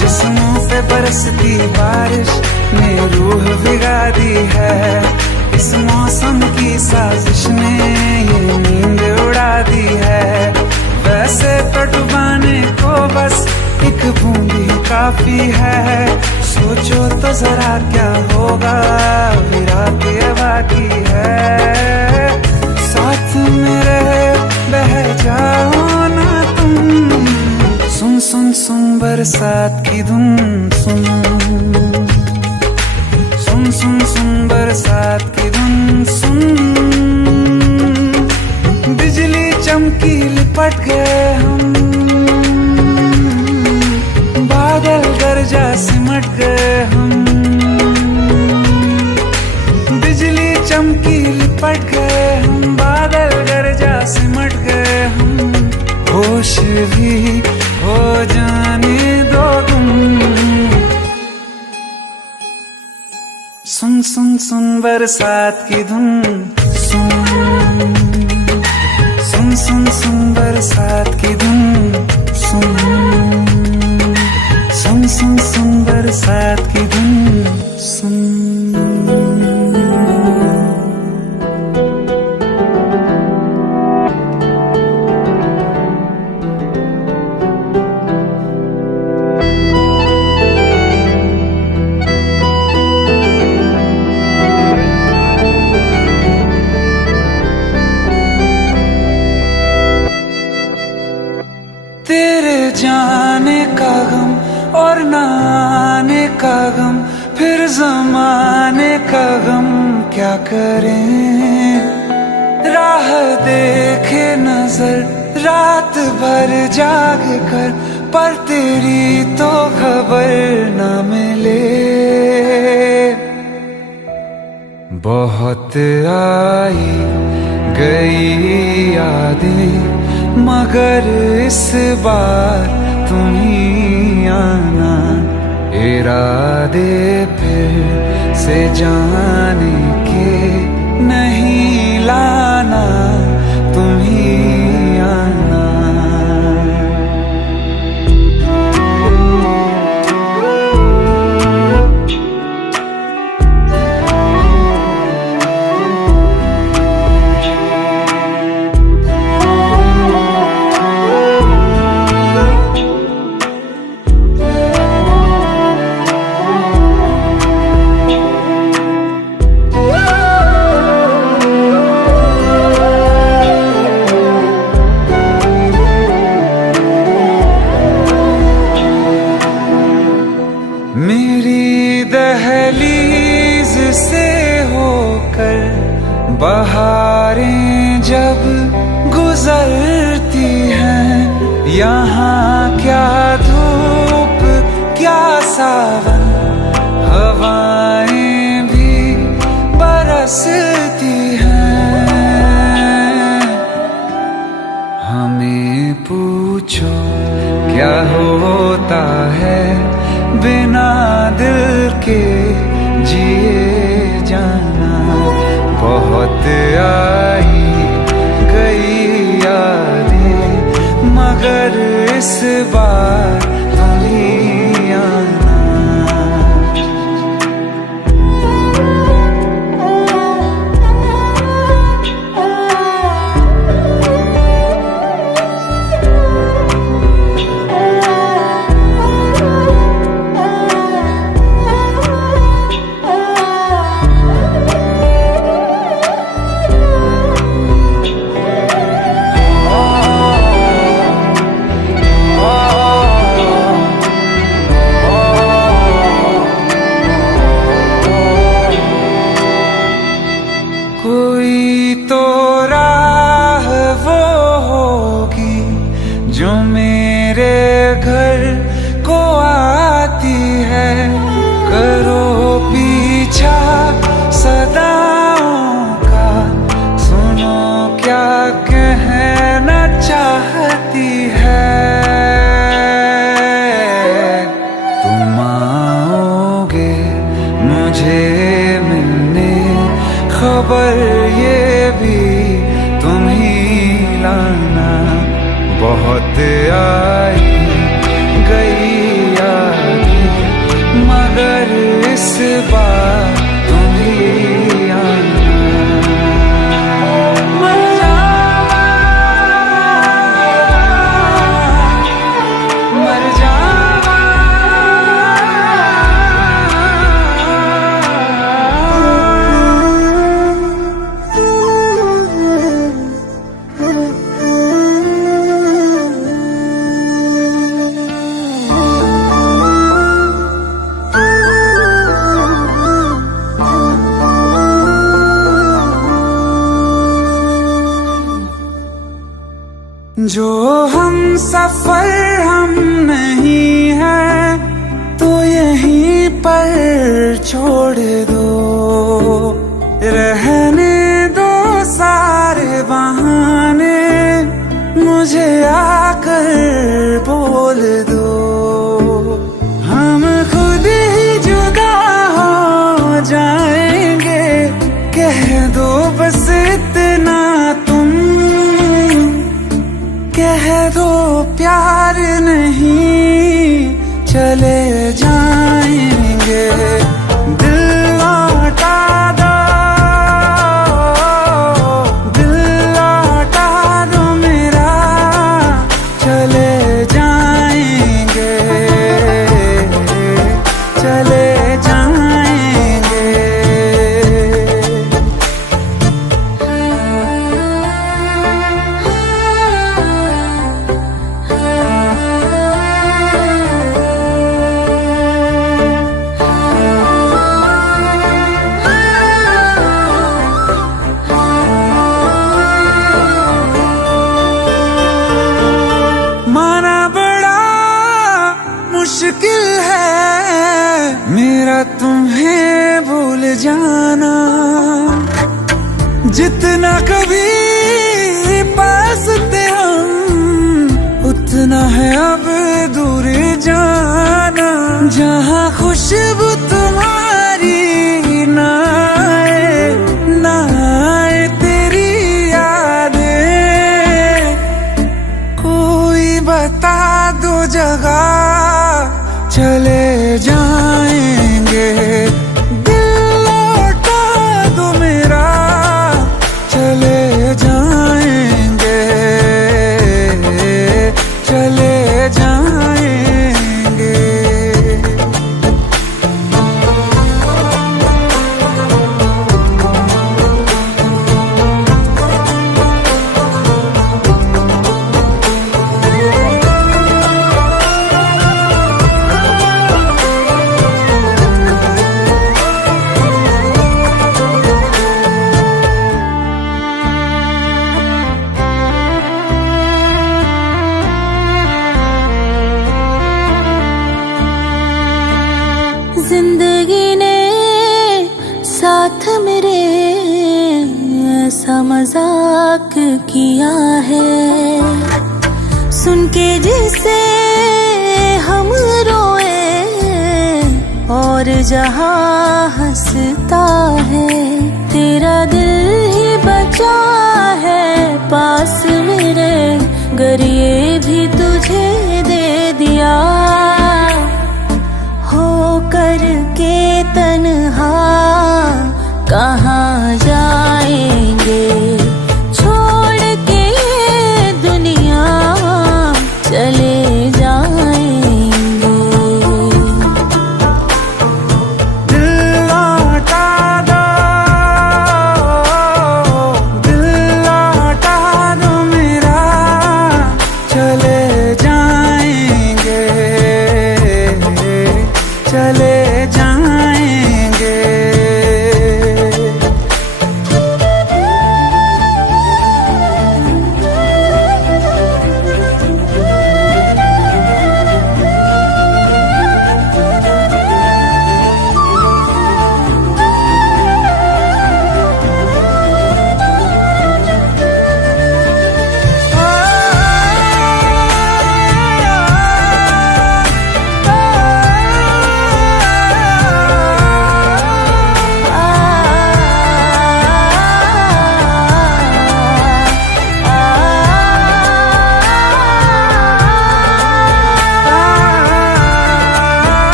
जिस्मों पे बरसती बारिश ने रूह भिगा दी है। इस मौसम की साजिश ने ये नींद उड़ा दी है। वैसे तो डुबाने को बस एक बूंदी काफी है। सोचो तो जरा क्या होगा, अभी रात ये बाकी है। साथ मेरे बह जाओ ना तुम। सुन सुन सुन बरसात की धुन सुन। सुन सुन सुन बरसात की धुन सुन। बिजली चमकी लिपट गए हम, बादल गरजा सिमट गए हम। बिजली चमकी लिपट गए हम, बादल गरजा सिमट गए हम। होश भी हो जाने दो तुम। सुन सुन सुन बरसात की धुन सुन। सुन सुन सुन बरसात की धुन सुन। सुन सुन सुन बरसात की धुन सुन। तेरे जाने का गम और न आने का गम, फिर जमाने का गम क्या करें। राह देखे नजर रात भर जाग कर, पर तेरी तो खबर न मिले। बहुत आई गई यादें, मगर इस बार तुम ही आना। इरादे फिर से जाने के नहीं लाना, तुम ही आना। मेरी दहलीज से होकर बहारें जब गुजरती हैं, यहाँ क्या धूप क्या सावन, हवाएं भी बरसती हैं। हमें पूछो क्या होता है बिना दिल के जिए जाना। बहुत आई गई यादें, मगर इस बार तुम ही आना। कहना चाहती है। तुम आओगे मुझे मिलने, खबर ये भी तुम ही लाना। बहुत आई गई यादें मगर इस बार तुम ही आना। मर जावा, मर जावा। जो हम सफर हम नहीं हैं तो यहीं पर छोड़ दो। रहने दो सारे बहाने, मुझे आकर बोल दो। हम खुद ही जुदा हो जाएंगे, कह दो बस इतना तुम। कह दो प्यार नहीं चले जाएंगे। दिल लौटा दो, दिल लौटा दो मेरा, चले जाएंगे, चले जाएंगे। माना बड़ा मुश्किल है मेरा तुम्हें भूल जाना। जितना कभी पास थे हम, उतना है अब दूर जाना। जहाँ खुशबू तुम्हारी ना आए, ना आए तेरी यादें, कोई बता दो जगह चले जाएंगे। दिल लौटा दो मेरा, चले जाएंगे, चले जाएंगे। जिंदगी ने साथ मेरे ऐसा मजाक किया है, सुन के जिसे हम रोए और जहां हंसता है। तेरा दिल ही बचा है पास मेरे, गर ये भी तुझे दे दिया। हो करके तन्हा कहाँ जाएंगे, छोड़ के ये दुनिया चले जाएंगे। दिल लौटा दो, दिल लौटा दो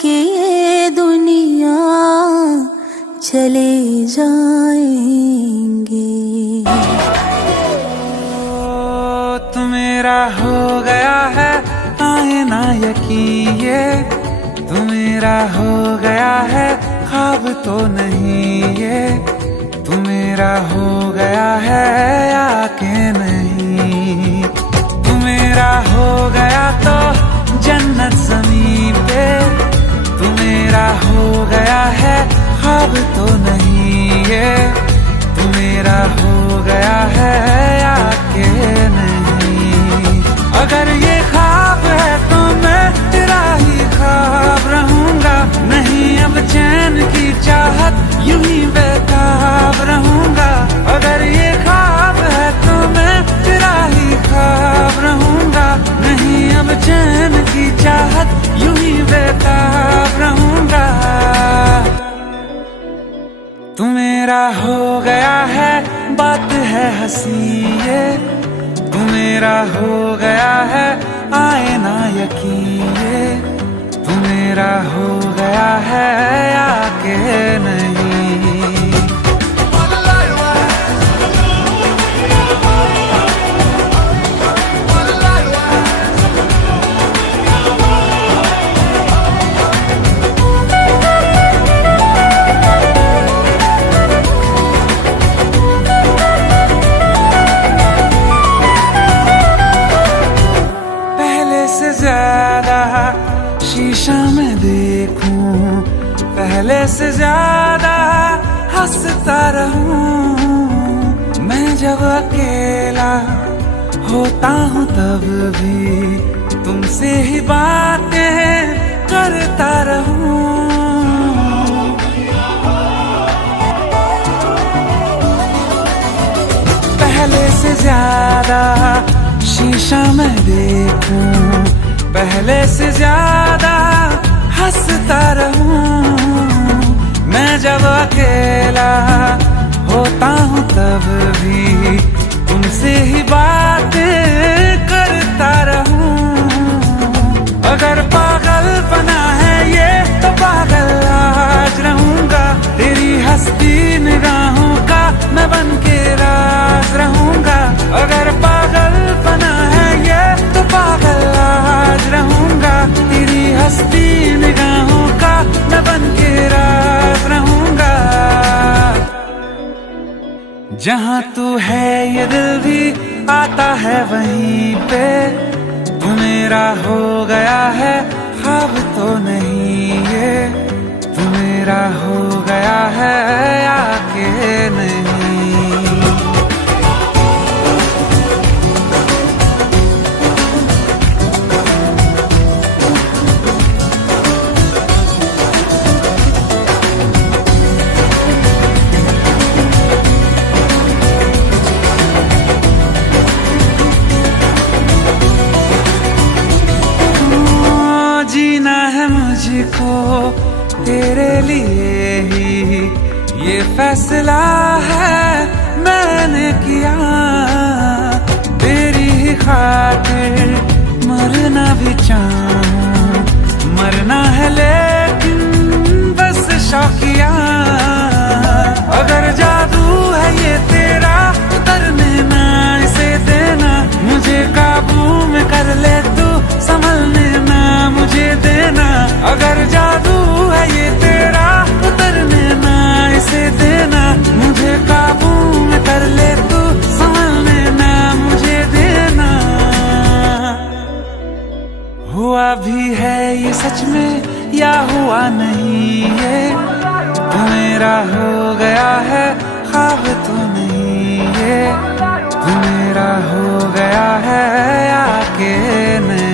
के ये दुनिया चले जाएंगे। तू मेरा हो गया है आए ना यकीन, ये तू मेरा हो गया है ख्वाब तो नहीं, ये तू मेरा हो गया है या के नहीं। तू मेरा हो गया तो जन्नत ज़मीन पे, तू मेरा हो गया है ख्वाब तो नहीं, ये तू मेरा हो गया है या के नहीं। अगर ये ख्वाब है तो मैं तेरा ही ख्वाब रहूंगा, नहीं अब चैन की चाहत यूं ही बेताब रहूंगा। अगर ये ख्वाब है तो मैं तेरा ही ख्वाब रहूंगा, नहीं अब चैन की चाहत यूं ही बेताब रहूंगा। तू मेरा हो गया है बात है हंसी, ये तू मेरा हो गया है आए ना यकीन, ये तू मेरा हो गया है या के नहीं। शीशा में देखूं पहले से ज्यादा हंसता रहूं, मैं जब अकेला होता हूँ तब भी तुमसे ही बातें करता रहूं। पहले से ज्यादा शीशा में देखूं, पहले से ज्यादा हंसता रहूं, मैं जब अकेला होता हूँ तब भी तुमसे ही बातें करता रहूं। अगर पागलपना है ये तो पागल आज रहूंगा, तेरी हंसती निगाहों का मैं बन के राज रहूंगा। अगर पागलपना है ये तो पागल आज रहूंगा, तेरी हंसती निगाहों का मैं बन के राज रहूंगा। जहाँ तू है ये दिल भी आता है वहीं पे, तू मेरा हो गया है ख्वाब तो नहीं, ये तू मेरा हो गया है या के नहीं। जीना है मुझको तेरे लिए ही, ये फैसला है मैंने किया। तेरी ही खातिर मरना भी चाहूं, मरना है लेकिन बस शौकिया। अगर जादू है ये तेरा उतरने ना इसे देना, मुझे काबू में कर ले तू संभलने ना मुझे देना। अगर जादू है ये तेरा उतरने ना इसे देना, मुझे काबू में कर ले तू संभलने ना मुझे देना। हुआ भी है ये सच में या हुआ नहीं, ये तू मेरा हो गया है ख्वाब तो नहीं, ये तू मेरा हो गया है या के नहीं।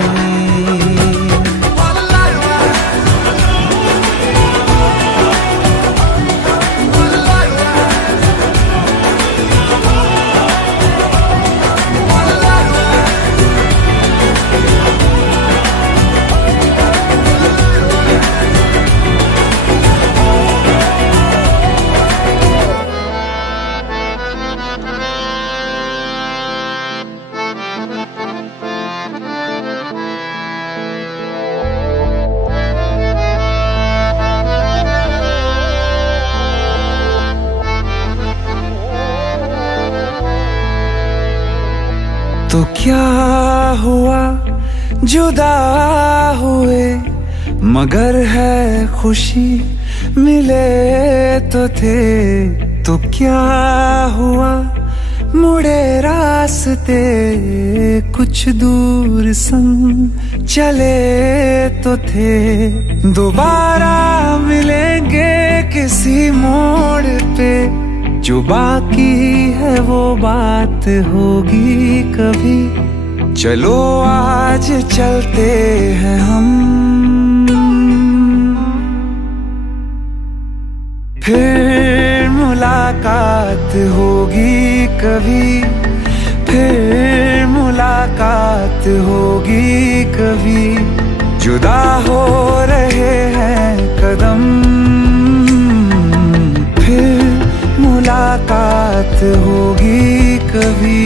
क्या हुआ जुदा हुए, मगर है खुशी मिले तो थे। तो क्या हुआ मुड़े रास्ते, कुछ दूर संग चले तो थे। दोबारा मिलेंगे किसी मोड़ पे, जो बाकी है वो बात होगी कभी। चलो आज चलते हैं हम, फिर मुलाकात होगी कभी। फिर मुलाकात होगी कभी। जुदा हो रहे हैं कदम, फिर मुलाकात होगी कभी।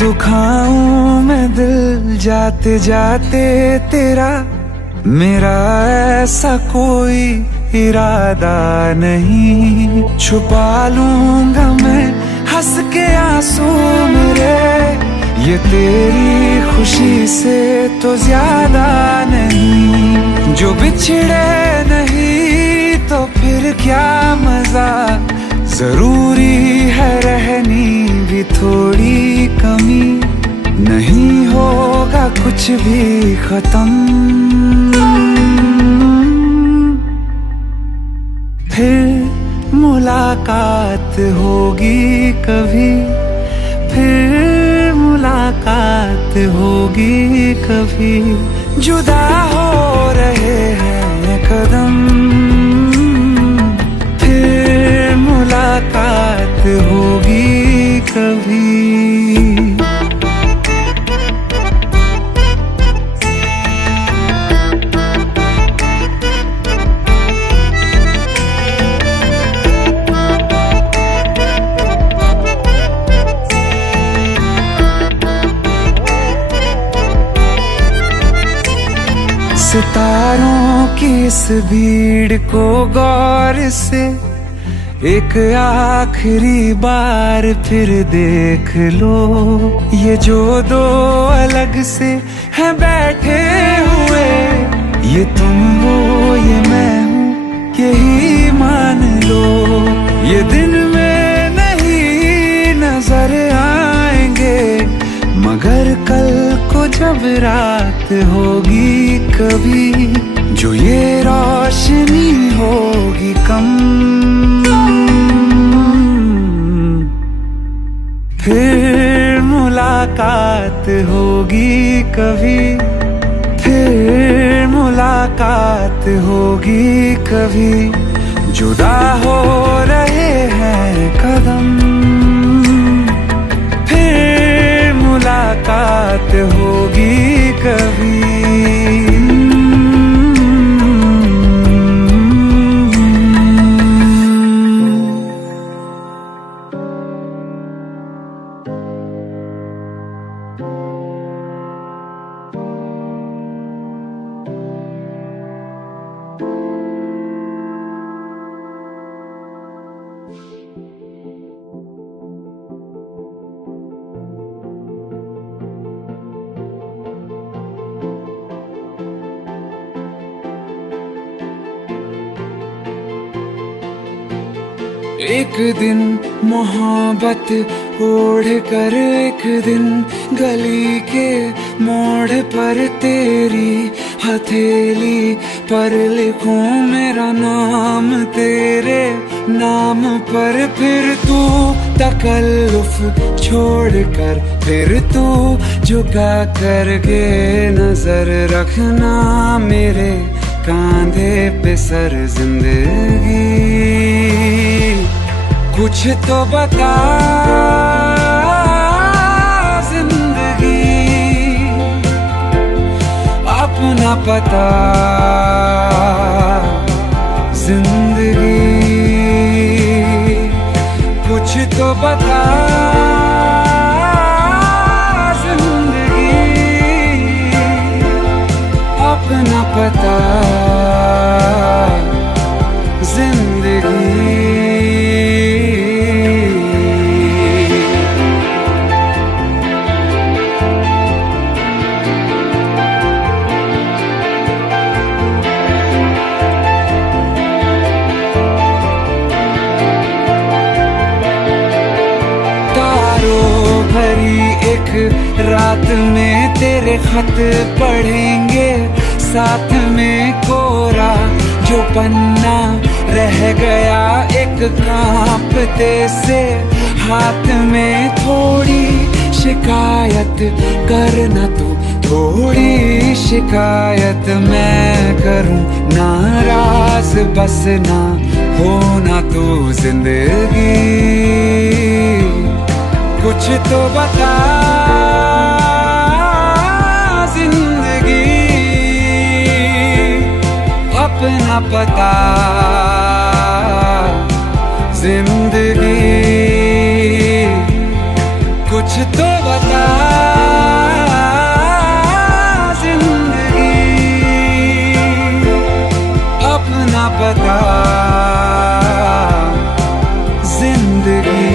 दुखाऊं मैं दिल जाते जाते तेरा, मेरा ऐसा कोई इरादा नहीं। छुपा लूंगा मैं हंस के आंसू मेरे, ये तेरी खुशी से तो ज्यादा नहीं। जो बिछड़े नहीं तो फिर क्या मजा, जरूरी है रहनी भी थोड़ी कमी। नहीं होगा कुछ भी खत्म, फिर मुलाकात होगी कभी। फिर मुलाकात होगी कभी। जुदा हो रहे हैं कदम, फिर मुलाकात होगी कभी। सितारों की इस भीड़ को गौर से एक आखिरी बार फिर देख लो। ये जो दो अलग से हैं बैठे हुए, ये तुम हो ये मैं हूँ यही मान लो। ये दिन में नहीं नजर आएंगे, मगर कल को जब रात होगी कभी, जो ये रोशनी होगी कम, फिर मुलाकात होगी कभी। फिर मुलाकात होगी कभी। जुदा हो रहे हैं कदम, फिर मुलाकात होगी कभी। एक दिन मोहब्बत ओढ़ कर, एक दिन गली के मोड़ पर तेरी हथेली पर लिखूं मेरा नाम तेरे नाम पर। फिर तू तकल्लुफ छोड़ कर, फिर तू झुका करके नजर रखना मेरे कांधे पे सर। जिंदगी कुछ तो बता, जिंदगी अपना पता। जिंदगी एक रात में तेरे खत पढ़ेंगे, साथ में कोरा जो पन्ना रह गया एक कांपते से हाथ में। थोड़ी शिकायत करना तू, थोड़ी शिकायत मैं करूं, नाराज बस ना होना तू जिंदगी। कुछ तो बता जिंदगी, अपना पता जिंदगी। कुछ तो बता जिंदगी, अपना पता जिंदगी।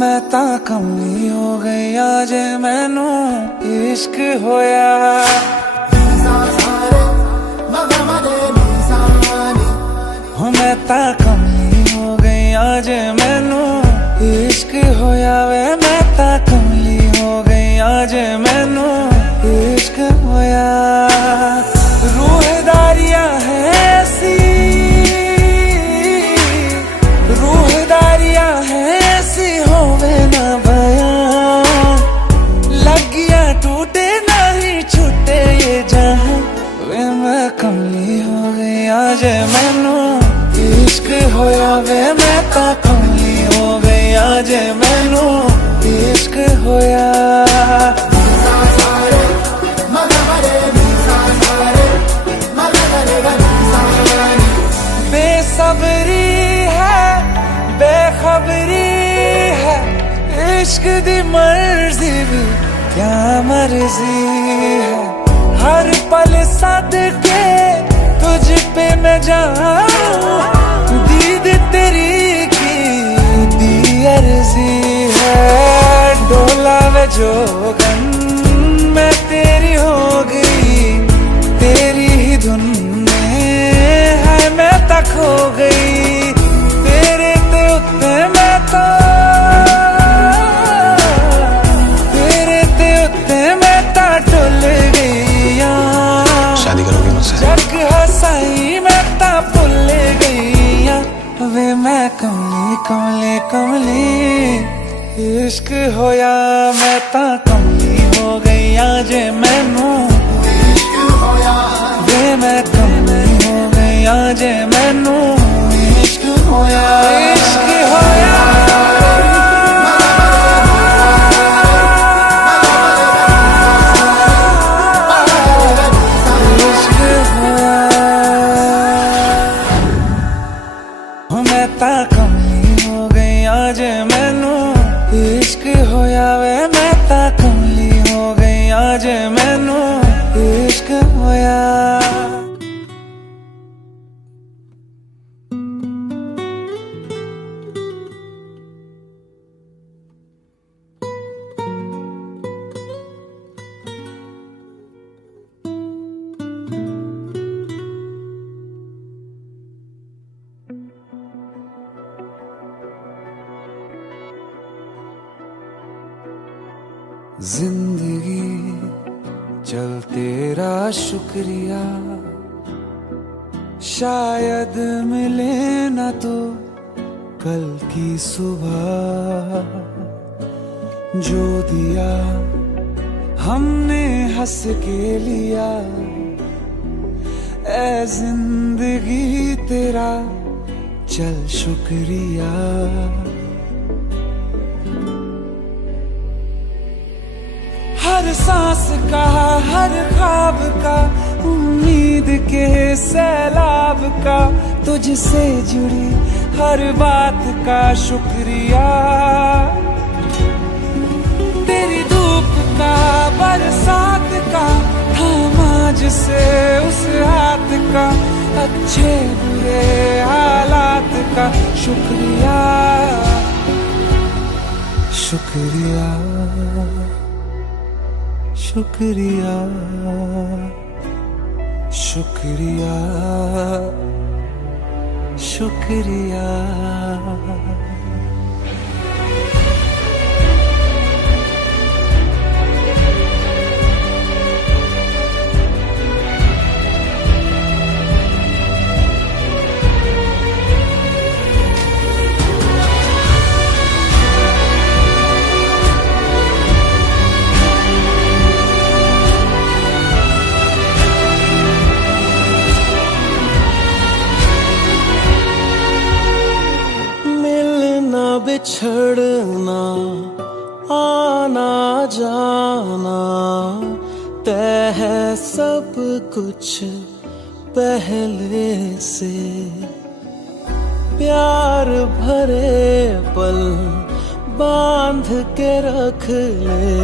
मैं ता कमली हो गई आज मैनू इश्क होया। हो मैं ता कमली हो गई आज मैनू इश्क होया वे। मैं ता कमली हो गई आज मैनू इश्क होया। रूहदारियां है ऐसी, रूहदारियां है ऐसी होवे ना बयां। लगिया टूटे नहीं छूटे ये जहां वे। मैं कमली हो गई आज मैनू इश्क होया वे। मैं ता कमली हो गई आज मैनू इश्क होया। बेसब्री है बेखबरी है, इश्क दी मर्जी भी क्या मर्जी है। हर पल सदके तुझ पे मैं जाऊं, दीद तेरी की दी अर्जी है। डोला वे जोगन मैं तेरी हो गई, तेरी ही धुन में है मैं तक हो गई। तेरे ते उत्ते मैं तो, तेरे ते उत्ते मैं ता डुल गई। शादी करोगी मुझसे? जग हसाई मैं ता भुल गई वे। मैं कमली कमली कमली इश्क होया। मैं ता कमली हो गई आज मैनू इश्क होया वे। मैं कमली हो गई आज मैनू इश्क होया। इश्क होया मैं ता कमली हो गई आज मैनू इश्क होया वे। मैं ता कमली हो गई आज मैनू इश्क होया। जिंदगी चल तेरा शुक्रिया, शायद मिले ना तो कल की सुबह, जो दिया हमने हंस के लिया, ऐ जिंदगी तेरा चल शुक्रिया। हर सांस का हर ख्वाब का, उम्मीद के सैलाब का, तुझसे जुड़ी हर बात का शुक्रिया। तेरी धूप का बरसात का, थामा जिसे उस हाथ का, अच्छे बुरे हालात का शुक्रिया। शुक्रिया शुक्रिया शुक्रिया शुक्रिया। बिछड़ना आना जाना तय है सब कुछ पहले से, प्यार भरे पल बांध के रख ले,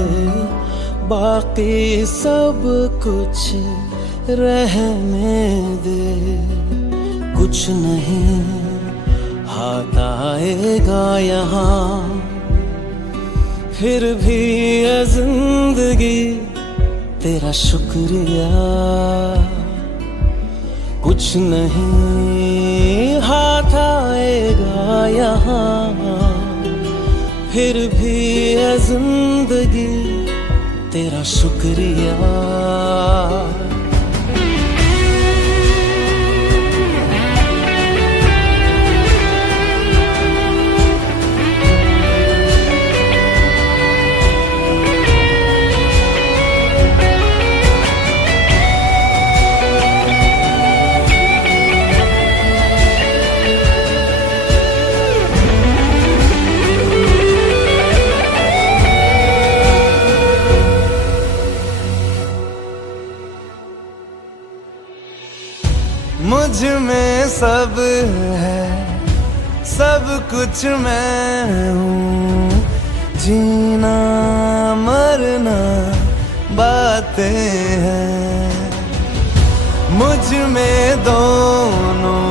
बाकी सब कुछ रहने दे। कुछ नहीं हाथ आएगा यहाँ, फिर भी है जिंदगी तेरा शुक्रिया। कुछ नहीं हाथ आएगा यहाँ, फिर भी है जिंदगी तेरा शुक्रिया। मुझ में सब है, सब कुछ मैं हूँ, जीना मरना बातें हैं। मुझ में दोनों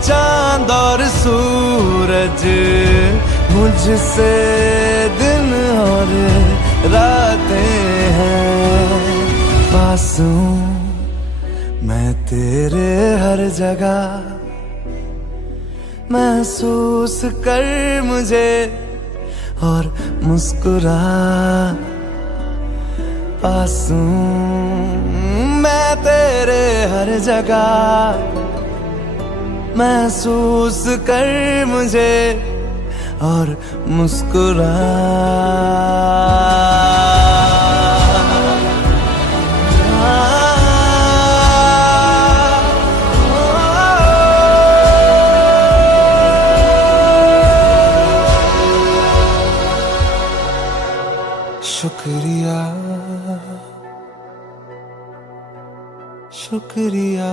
चांद और सूरज, मुझसे दिन और रातें हैं। पास हूँ मैं तेरे हर जगह, महसूस कर मुझे और मुस्कुरा। पास हूँ मैं तेरे हर जगह, महसूस कर मुझे और मुस्कुरा। शुक्रिया शुक्रिया।